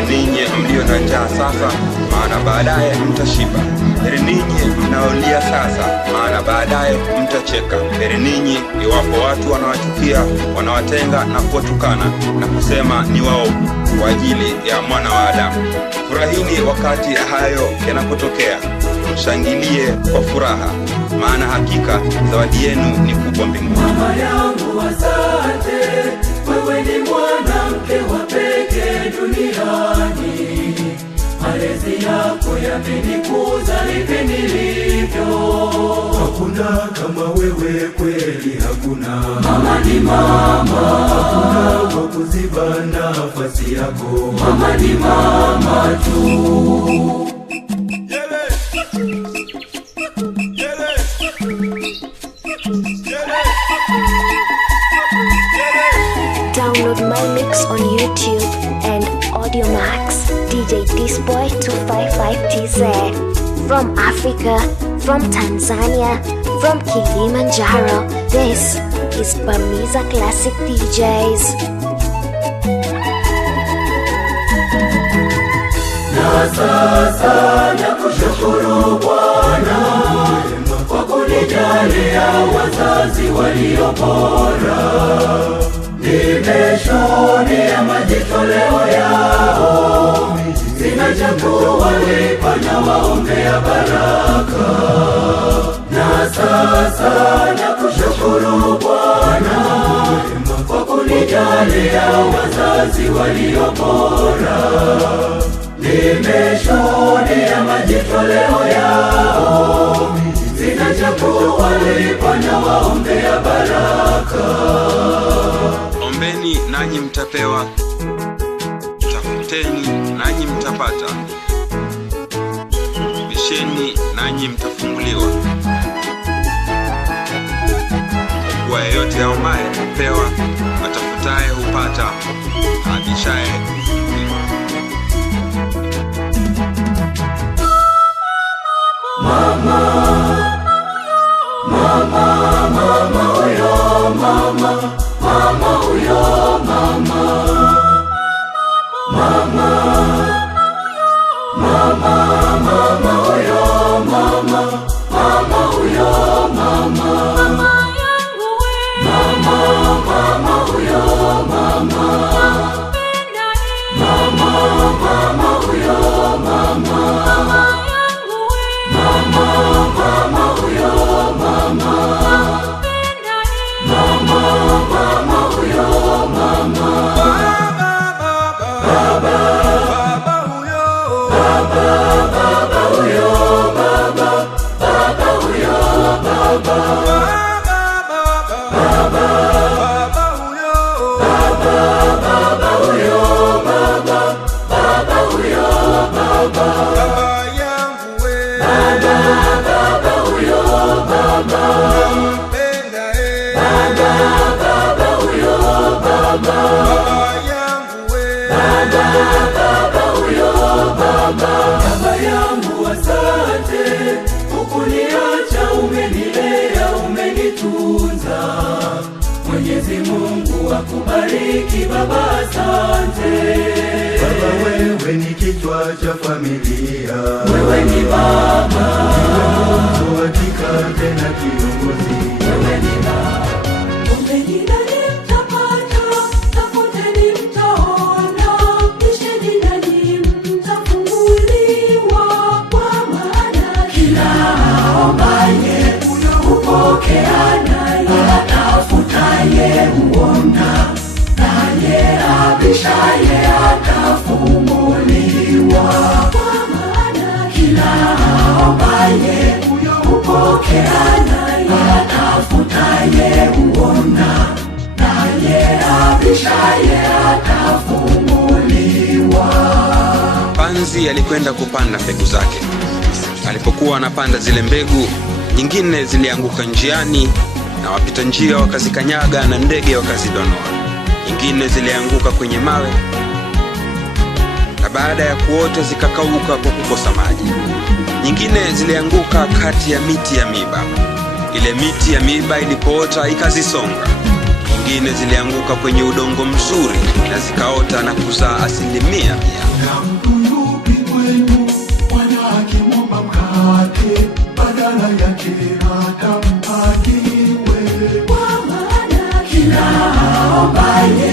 Ninyi mlio na na njaa sasa, maana baadaye mtashiba. Heri ninyi mnaolia sasa, maana baadaye mtacheka. Heri ninyi iwapo watu wanawachukia, wanawatenga na kuwatukana na kusema ni waovu kwa ajili ya Mwana wa Adamu. Furahini wakati hayo yanapotokea, mshangilie kwa furaha, maana hakika zawadi yenu ni kubwa mbinguni. Mama yangu asante, wewe ni mwanamke wa pekee duniani. Malezi yako yamenikuza hivi nilivyo. Hakuna kama wewe kweli, hakuna. Mama ni mama, hakuna wa kuziba nafasi yako. Mama ni mama tu. Download my mix on YouTube and Audiomax. DJ Disboy 255TZ. From Africa, from Tanzania, from Kilimanjaro. This is Bamiza Classic DJs. Na sasa nakushukuru Bwana kwa kunijalia wazazi walio bora. Nimeshuhudia majitoleo yao, sina cha kuwalipa na waombea baraka. Na sasa nakushukuru Bwana kwa kunijalia wazazi walio bora. Nimeshuhudia majitoleo yao, sina cha kuwalipa na waombea baraka. Ombeni nanyi mtapewa, tafuteni nanyi mtapata, bisheni nanyi mtafunguliwa. Kwa yeyote aombaye hupewa, atafutaye hupata, abishaye hufunguliwa. Mama, mama, mama huyo, mama, mama huyo, mama, mama, mama, mama huyo, mama, mama huyo, mama, mama, mama huyo, mama, mama, mama huyo, mama. Mama, mama huyo, mama. Mama, mama huyo, mama. Baba, baba huyo. Baba, baba huyo, baba. Baba huyo, baba. Baba, baba huyo. Baba, baba huyo, baba. Baba huyo, baba. Baba, baba huyo, baba. Baba, baba huyo, baba. Baba, baba huyo, baba. Baba yangu asante, hukuniacha, umenilea, umenitunza. Mwenyezi Mungu akubariki baba, asante. Baba wewe ni kichwa cha familia, wewe ni baba, wewe hakika tena kiongozi, wewe ni baba. Ombeni nani mtapata, tafuteni mtaona, bisheni nani mtafunguliwa, kwa maana kila aombaye hupokea, naye atafutaye huona, naye abishaye atafunguliwa. Kwa maana kila aombaye hupokea, naye atafutaye huona, naye abishaye atafunguliwa. Panzi alikwenda kupanda mbegu zake. Alipokuwa anapanda zile mbegu, nyingine zilianguka njiani na wapita njia wakazikanyaga na ndege wakazidonoa. Nyingine zilianguka kwenye mawe na baada ya kuota zikakauka kwa kukosa maji. Nyingine zilianguka kati ya miti ya miba. Ile miti ya miba ilipoota ikazisonga. Nyingine zilianguka kwenye udongo mzuri na zikaota na kuzaa 100%. badala yake atampakiwe. Kwa maana kila aombaye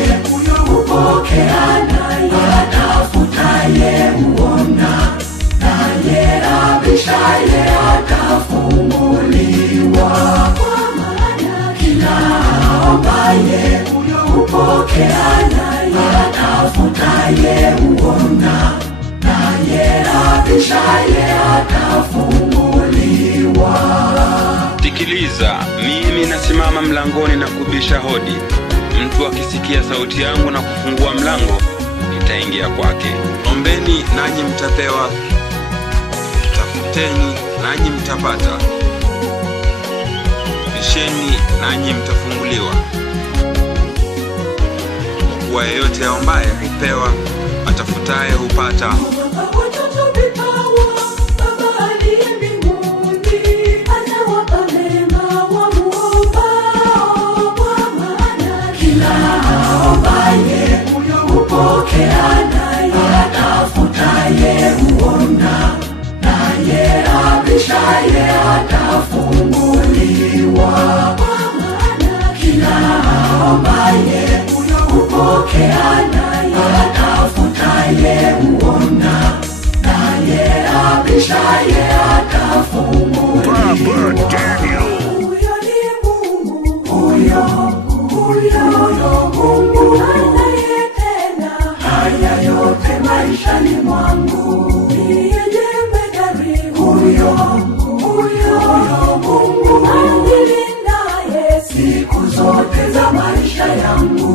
hupokea, naye atafutaye huona, naye abishaye atafunguliwa. Kwa maana kila aombaye hupokea, naye atafutaye huona, naye abishaye atafunguliwa. Sikiliza, mimi nasimama mlangoni na kubisha hodi. Mtu akisikia sauti yangu na kufungua mlango, nitaingia kwake. Ombeni nanyi mtapewa, tafuteni nanyi mtapata, bisheni nanyi mtafunguliwa. Kwa yeyote aombaye hupewa, atafutaye hupata. Naye atafutaye huona, naye abishaye atafunguliwa. Kwa maana kila aombaye hupokea, naye atafutaye huona, naye abishaye atafunguliwa. Huyo ni Mungu, huyo Mungu anayetenda haya yote maishani mwangu. Ndiye jemedari, huyo Mungu anilindaye siku zote za maisha yangu.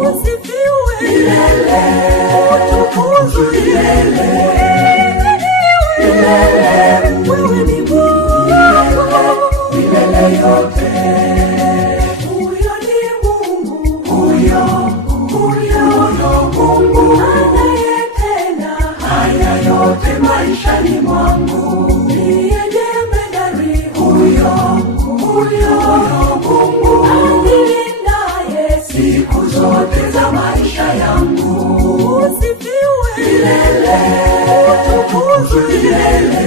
Usifiwe milele, utukuzwe milele, wewe ni Mungu milele yote. Huyo ni Mungu, huyo Mungu anayetenda haya yote maishani mwangu. Ndiye jemedari, huyo Mungu anilindaye siku zote za maisha yangu. Usifiwe milele, utukuzwe milele,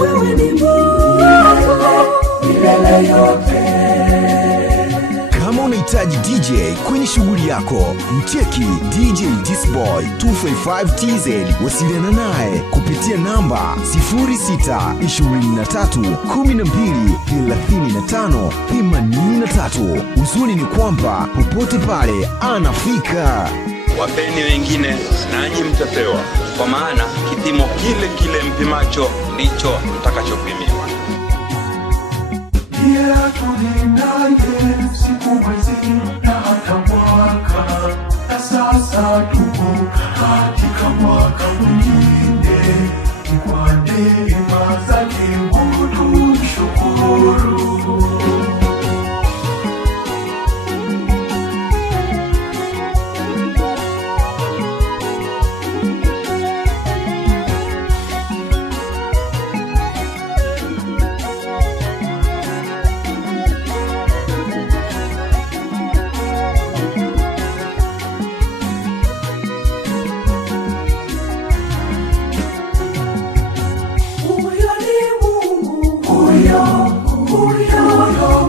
wewe ni Mungu milele yote. Kama unahitaji DJ kwenye shughuli yako, mcheki DJ Disboy 255TZ. Wasiliana naye kupitia namba 0623123583. Uzuri ni kwamba popote pale anafika. Wapeni wengine nanyi mtapewa, kwa maana kipimo kile kile mpimacho ndicho mtakachopimiwa. Ndiye atulindaye siku, mwezi na hata mwaka, na sasa tuko katika mwaka mwingine. Ni kwa neema zake Mungu tumshukuru.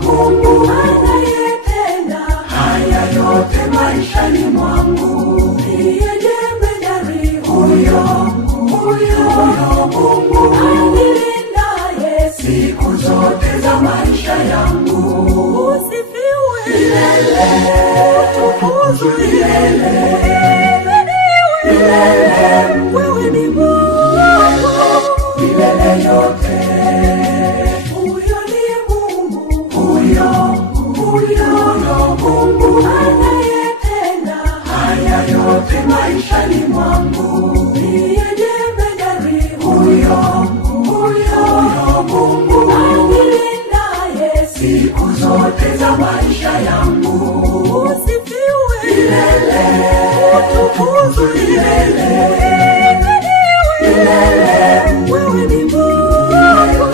Mungu anayetenda haya yote maishani mwangu. Ndiye jemedari, huyo Mungu anilindaye siku zote za maisha yangu. Usifiwe milele, utukuzwe milele, wewe ni Mungu milele yote. Mungu anayetenda haya yote maishani mwangu. Ndiye jemedari, huyo Mungu anilindaye siku zote za maisha yangu. Usifiwe milele, utukuzwe milele, wewe ni Mungu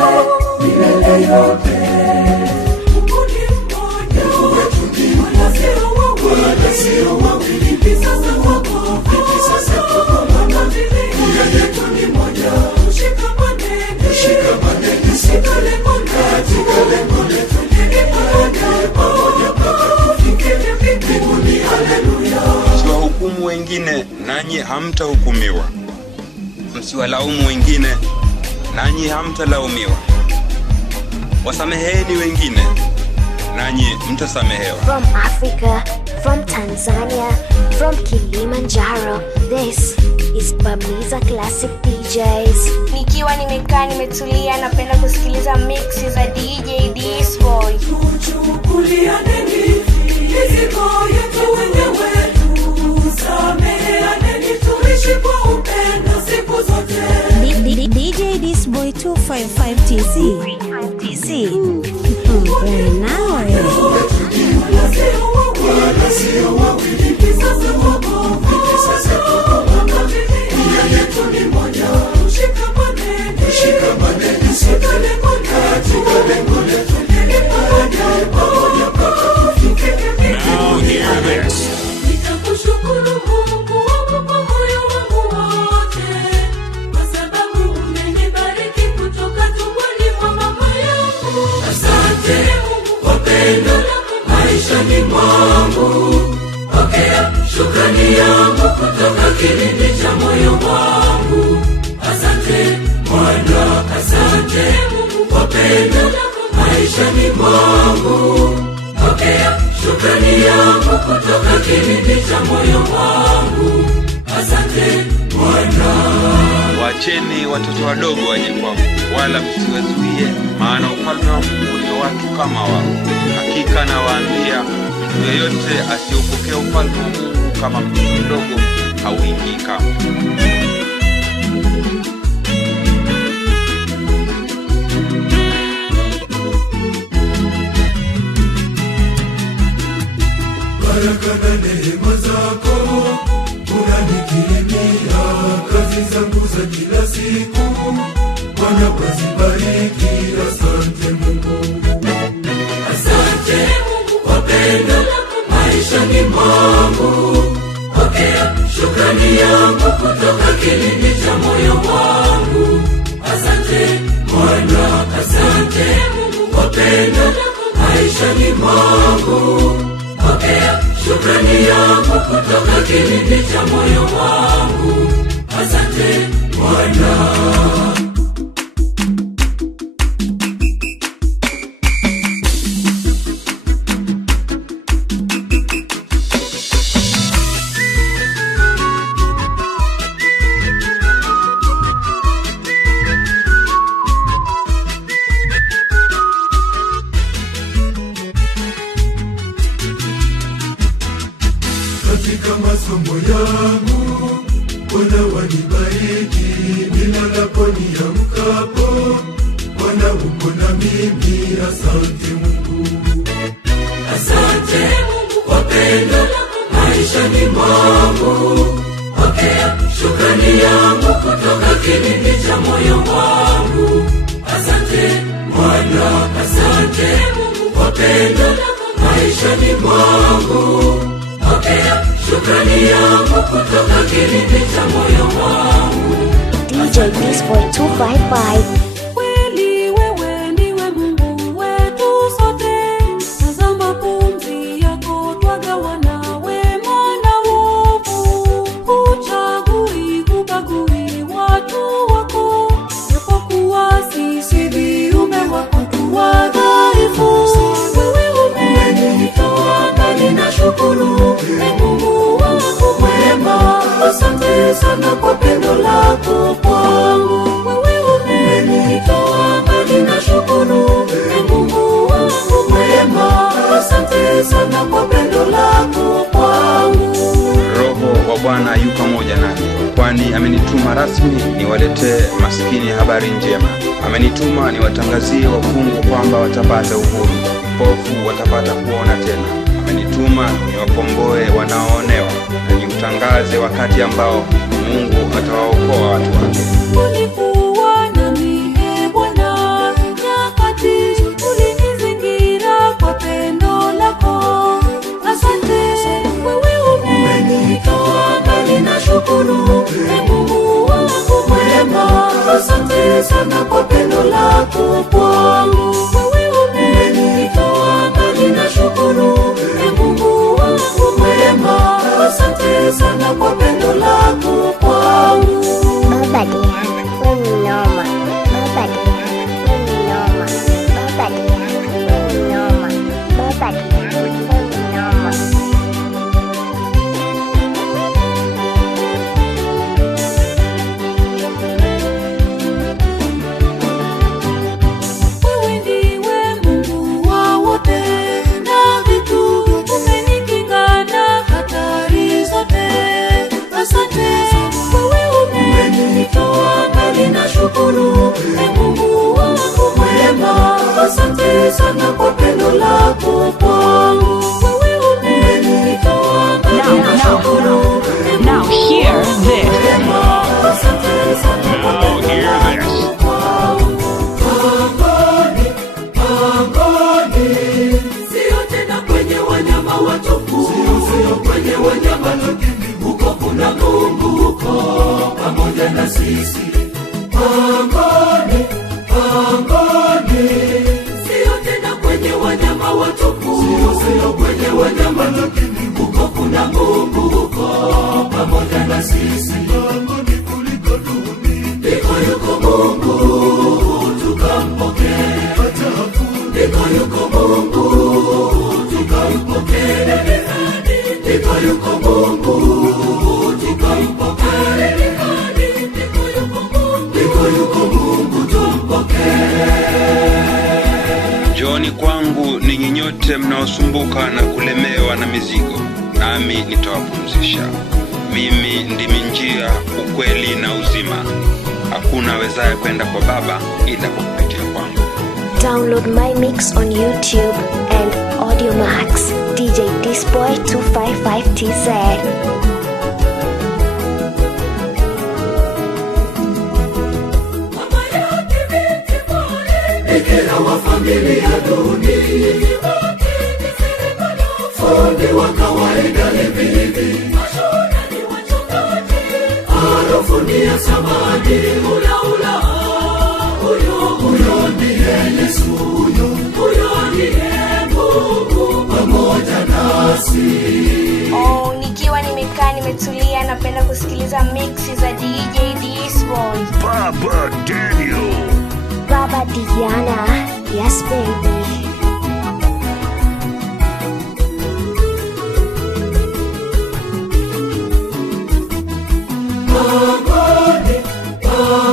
milele yote. Sio wawili, sasa wako, sasa tuko pamoja. Nia yetu ni moja, ushikamane katika lengo letu pamoja mpaka tufike mbinguni. Haleluya. Msiwahukumu wengine nanyi hamtahukumiwa, msiwalaumu wengine nanyi hamtalaumiwa. Wasameheni wengine nanyi mtasamehewa. From Africa, from Tanzania, from Kilimanjaro, this is Bamiza Classic DJs. Nikiwa nimekaa nimetulia, napenda kusikiliza mixi za DJ Disboy. Tuchukulianeni mizigo yetu wenyewe, tusameheaneni, tuishi kwa upendo siku zote. DJ Disboy 255 TZ. Nawe wala sio wawili, kisasa wakovu, kisasa tuko nia yetu ni moja. Tushikamane sote katika lengo letu pamoja mpaka tufike Now hear this. Nitakushukuru Mungu wangu kwa moyo wangu wote, kwa sababu umenibariki kutoka tumboni mwa mama yangu. Asante Mungu kwa pendo lako maishani mwangu. Pokea shukrani yangu kutoka kilindi cha moyo wangu. Asante Bwana, asante Mungu kwa pendo lako maishani mwangu. Pokea shukrani yangu kutoka kilindi cha moyo wangu. Asante Bwana. Wacheni watoto wadogo waje kwangu, wala msiwazuie, maana ufalme wa Mungu ni watu kama wao. Hakika nawaambia, mtu yeyote asiupokea ufalme wa Mungu kama mtoto mdogo hauingii kamwe. baraka na neema zako unanikirimia kazi zangu za kila siku. Bwana wazibariki. Asante Mungu. Asante Mungu kwa pendo lako maishani mwangu. Pokea shukrani yangu kutoka kilindi cha moyo wangu. Asante Bwana, asante Mungu kwa pendo lako maishani mwangu. Pokea shukrani yangu kutoka kilindi cha moyo wangu. Asante Bwana. Katika masomo yangu Bwana wanibariki, nilalapo niamkapo Bwana uko na mimi. Asante Mungu. Asante Mungu kwa pendo lako maishani mwangu. Pokea shukrani yangu kutoka kilindi cha moyo wangu. Asante Bwana, asante Mungu kwa pendo lako maishani mwangu. Pokea shukrani yangu kutoka kilindi cha moyo wangu. DJ Disboy 255. Kweli wewe ndiwe Mungu wetu sote, tazama pumzi yako twagawana wema na uovu. Huchagui, hubagui watu wako, japokuwa sisi viumbe wako tu wadhaifu. Wewe umenitoa mbali na shukuru, Mungu wangu mwema. Asante sana kwa pendo lako kwangu. Wewe umenitoa mbali na shukuru, Mungu wangu mwema. Asante sana kwa pendo lako kwangu. Roho wa Bwana yu pamoja nami, kwani amenituma rasmi niwaletee maskini habari njema. Amenituma niwatangazie wafungwa kwamba watapata uhuru, vipofu watapata kuona tena. Amenituma niwakomboe wanaoonewa, na niutangaze wakati ambao Mungu atawaokoa watu wake. Ulikuwa nami Bwana, nyakati ulinizingira kwa pendo lako. Asante, wewe umenitoa mbali na shukuru, Mungu wangu mwema. Asante sana kwa pendo lako kwangu. Wewe asante sana kwa pendo lako kwangu. Wewe umenitoa mbali na shukuru. Now hear this. Asante sana kwa pendo lako kwangu. Angani, sio tena kwenye wanyama watupu, sio kwenye wanyama lakini huko kuna Mungu huko pamoja na sisi. Angani, sio tena kwenye wanyama watupu, sio kwenye wanyama lakini huko kuna Mungu huko pamoja na sisi. Angani kuliko dunia, ndiko yuko Mungu tukampokee. Ndiko yuko Mungu tukampokee. Ndiko yuko Mungu tukampokee. Ndiko yuko Mungu tumpokee. Njooni kwangu ninyi nyote mnaosumbuka na kulemewa na mizigo, nami nitawapumzisha. Mimi ndimi njia, ukweli na uzima. Hakuna awezaye kwenda kwa Baba ila kwa kupitia kwangu. Download my mix on YouTube and Audiomax. DJ Disboy 255TZ. Bikira wa familia duni, fundi wa kawaida hivi hivi, harufu ya samadi ula huyo ndiye Yesu, huyo ndiye Mungu pamoja nasi. Nikiwa nimekaa nimetulia, napenda kusikiliza mixi za DJ Disboy. Baba Daniel. Baba Diana, yes baby.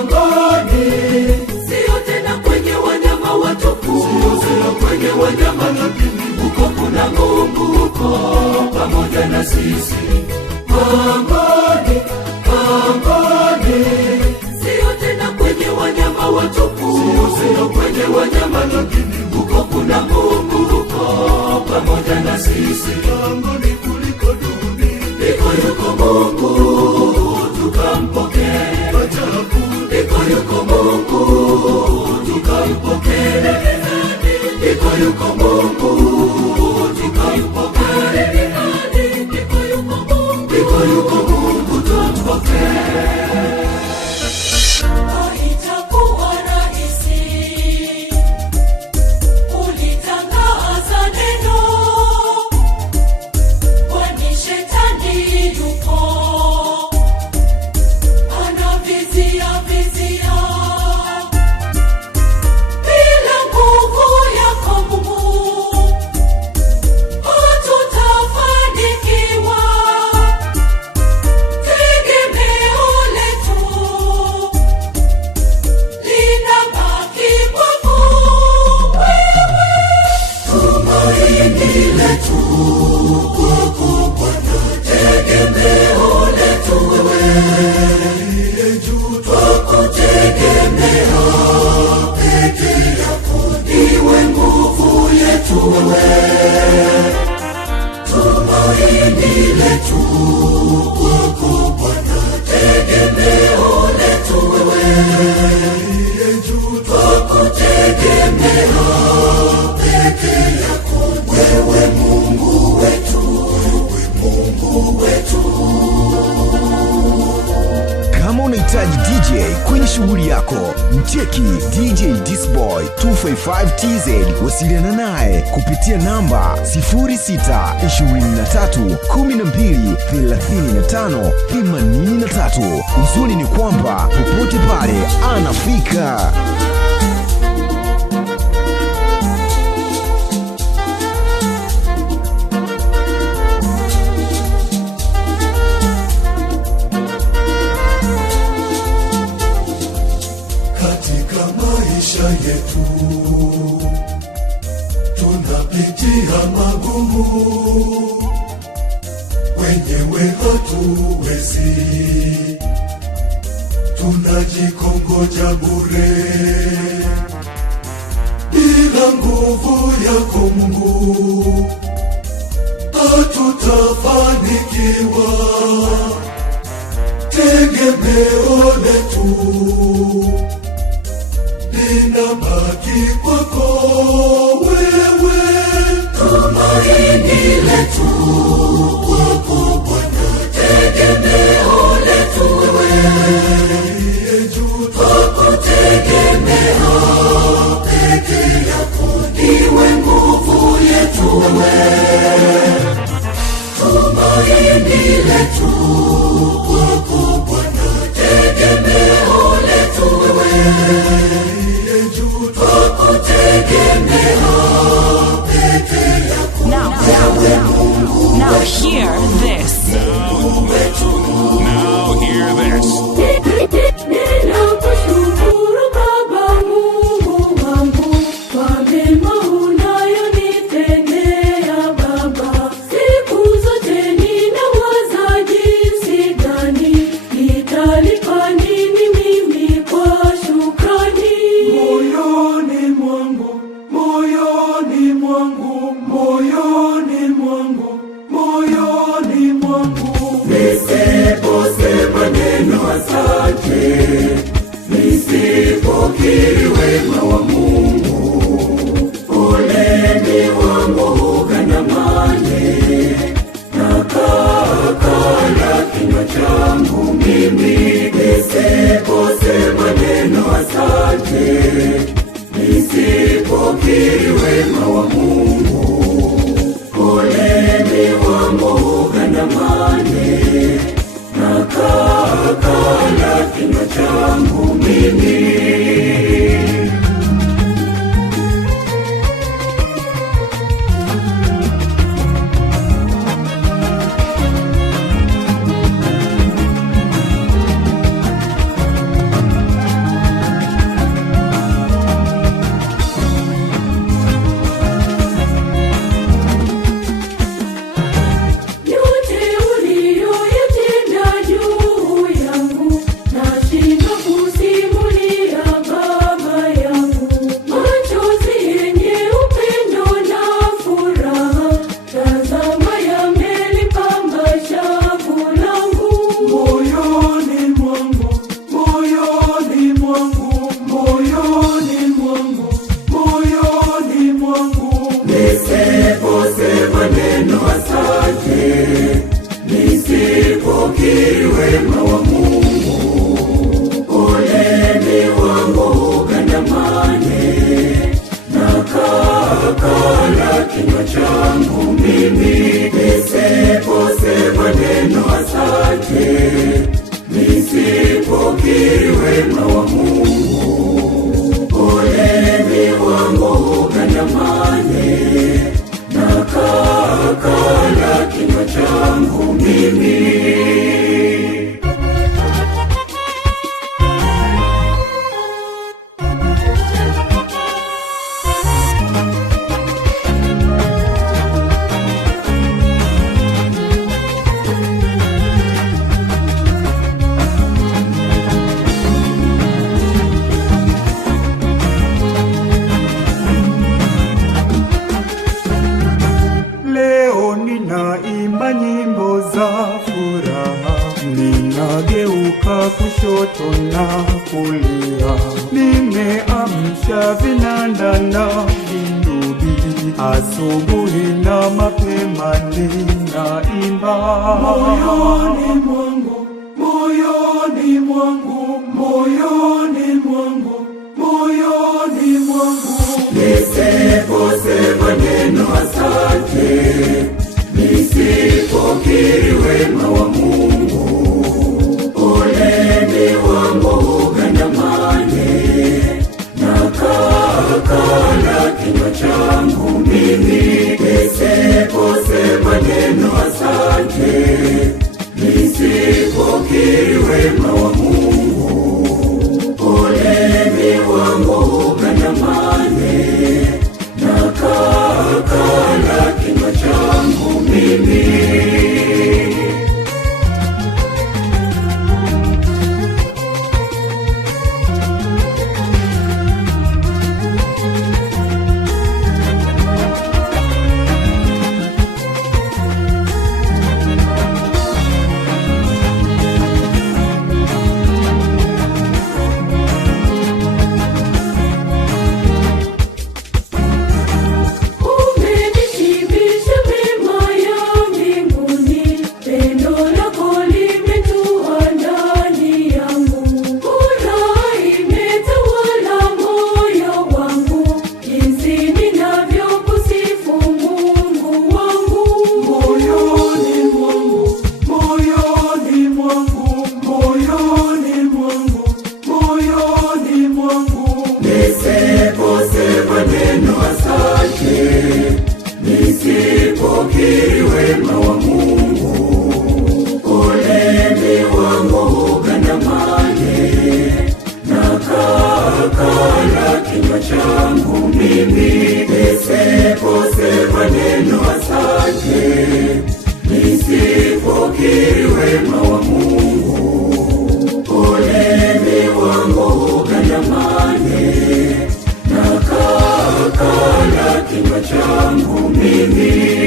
Angani, sio tena kwenye wanyama watupu, sio kwenye wanyama lakini huko kuna Mungu huko pamoja na sisi. Angani, sio tena kwenye wanyama watupu, sio kwenye wanyama lakini huko kuna Mungu huko pamoja na sisi. Angani kuliko dunia, ndiko yuko Mungu tukampokee. Ndiko yuko Mungu tukampokee. Ndiko yuko Mungu tukampokee. Ndiko yuko Mungu tumpokee. Haitakuwa rahisi ulitangaza neno, kwani shetani yupo anavizia bila nguvu yako Mungu hatutafanikiwa. Tegemeo letu linabaki kwako wewe, tumaini letu kwako Bwana. Tegemeo letu wewe, juu twakutegemea peke yako, iwe nguvu yetu wewe. Tumaini letu kwako Bwana, tegemeo letu wewe, juu twakutegemea peke yako, wewe Mungu wetu, wewe Mungu wetu. Kama unahitaji DJ kwenye shughuli yako, mcheki DJ Disboy 255TZ. Wasiliana naye kupitia namba 0623123583. Uzuri ni kwamba popote pale anafika. Katika maisha yetu tunapitia magumu, wenyewe hatuwezi, tunajikongoja bure bila bila nguvu yako Mungu hatutafanikiwa. Tegemeo letu linabaki kwako wewe, tumaini letu kwako Bwana, tegemeo letu wewe, twakutegemea peke yako, ndiwe nguvu yetu wewe, tumaini letu kwako Bwana, tegemeo letu wewe, twakutegemea peke yako, yawe Mungu Now hear this. Now hear this. Ninakushukuru Baba Mungu wangu kwa mema unayonitendea Baba. Siku zote ninawaza jinsi gani nitalipa nini mimi kwa shukrani. moyoni mwangu, moyoni mwangu, moyoni mwangu, moyoni mwangu, nisiposema neno asante, nisipokiri wema wa Mungu, ulimi wangu ugandamane na kakala kinywa changu mimi, nisiposema neno asante, nisipokiri wema wa Mungu, ulimi wangu ugandamane na kakala kinywa changu mimi. Yote uliyoyatenda juu yangu, nashindwa kusimulia Baba yangu. Machozi yenye upendo na furaha, tazama yamelipamba shavu langu. Moyoni mwangu, moyoni mwangu, moyoni mwangu, moyoni mwangu, nisiposema neno asante, nisipokiri wema wa Mungu, ulimi wangu ugandamane na kakala kinywa changu mimi, nisiposema neno asante, nisipokiri wema wa Mungu, ulimi wangu ugandamane na kakala kinywa changu mimi. Leo ninaimba nyimbo za furaha, ninageuka kushoto na kulia, nimeamsha vinanda na vindubi, asubuhi na mapema ninaimba. Moyoni mwangu, moyoni mwangu, moyoni mwangu, moyoni mwangu, nisiposema neno asante, nisipokiri wema wa Mungu, ulimi wangu ugandamane na kakala kinywa changu mimi, nisiposema neno asante, nisipokiri wema wa Mungu, ulimi wangu ugandamane na kakala kinywa changu mimi. kinywa changu mimi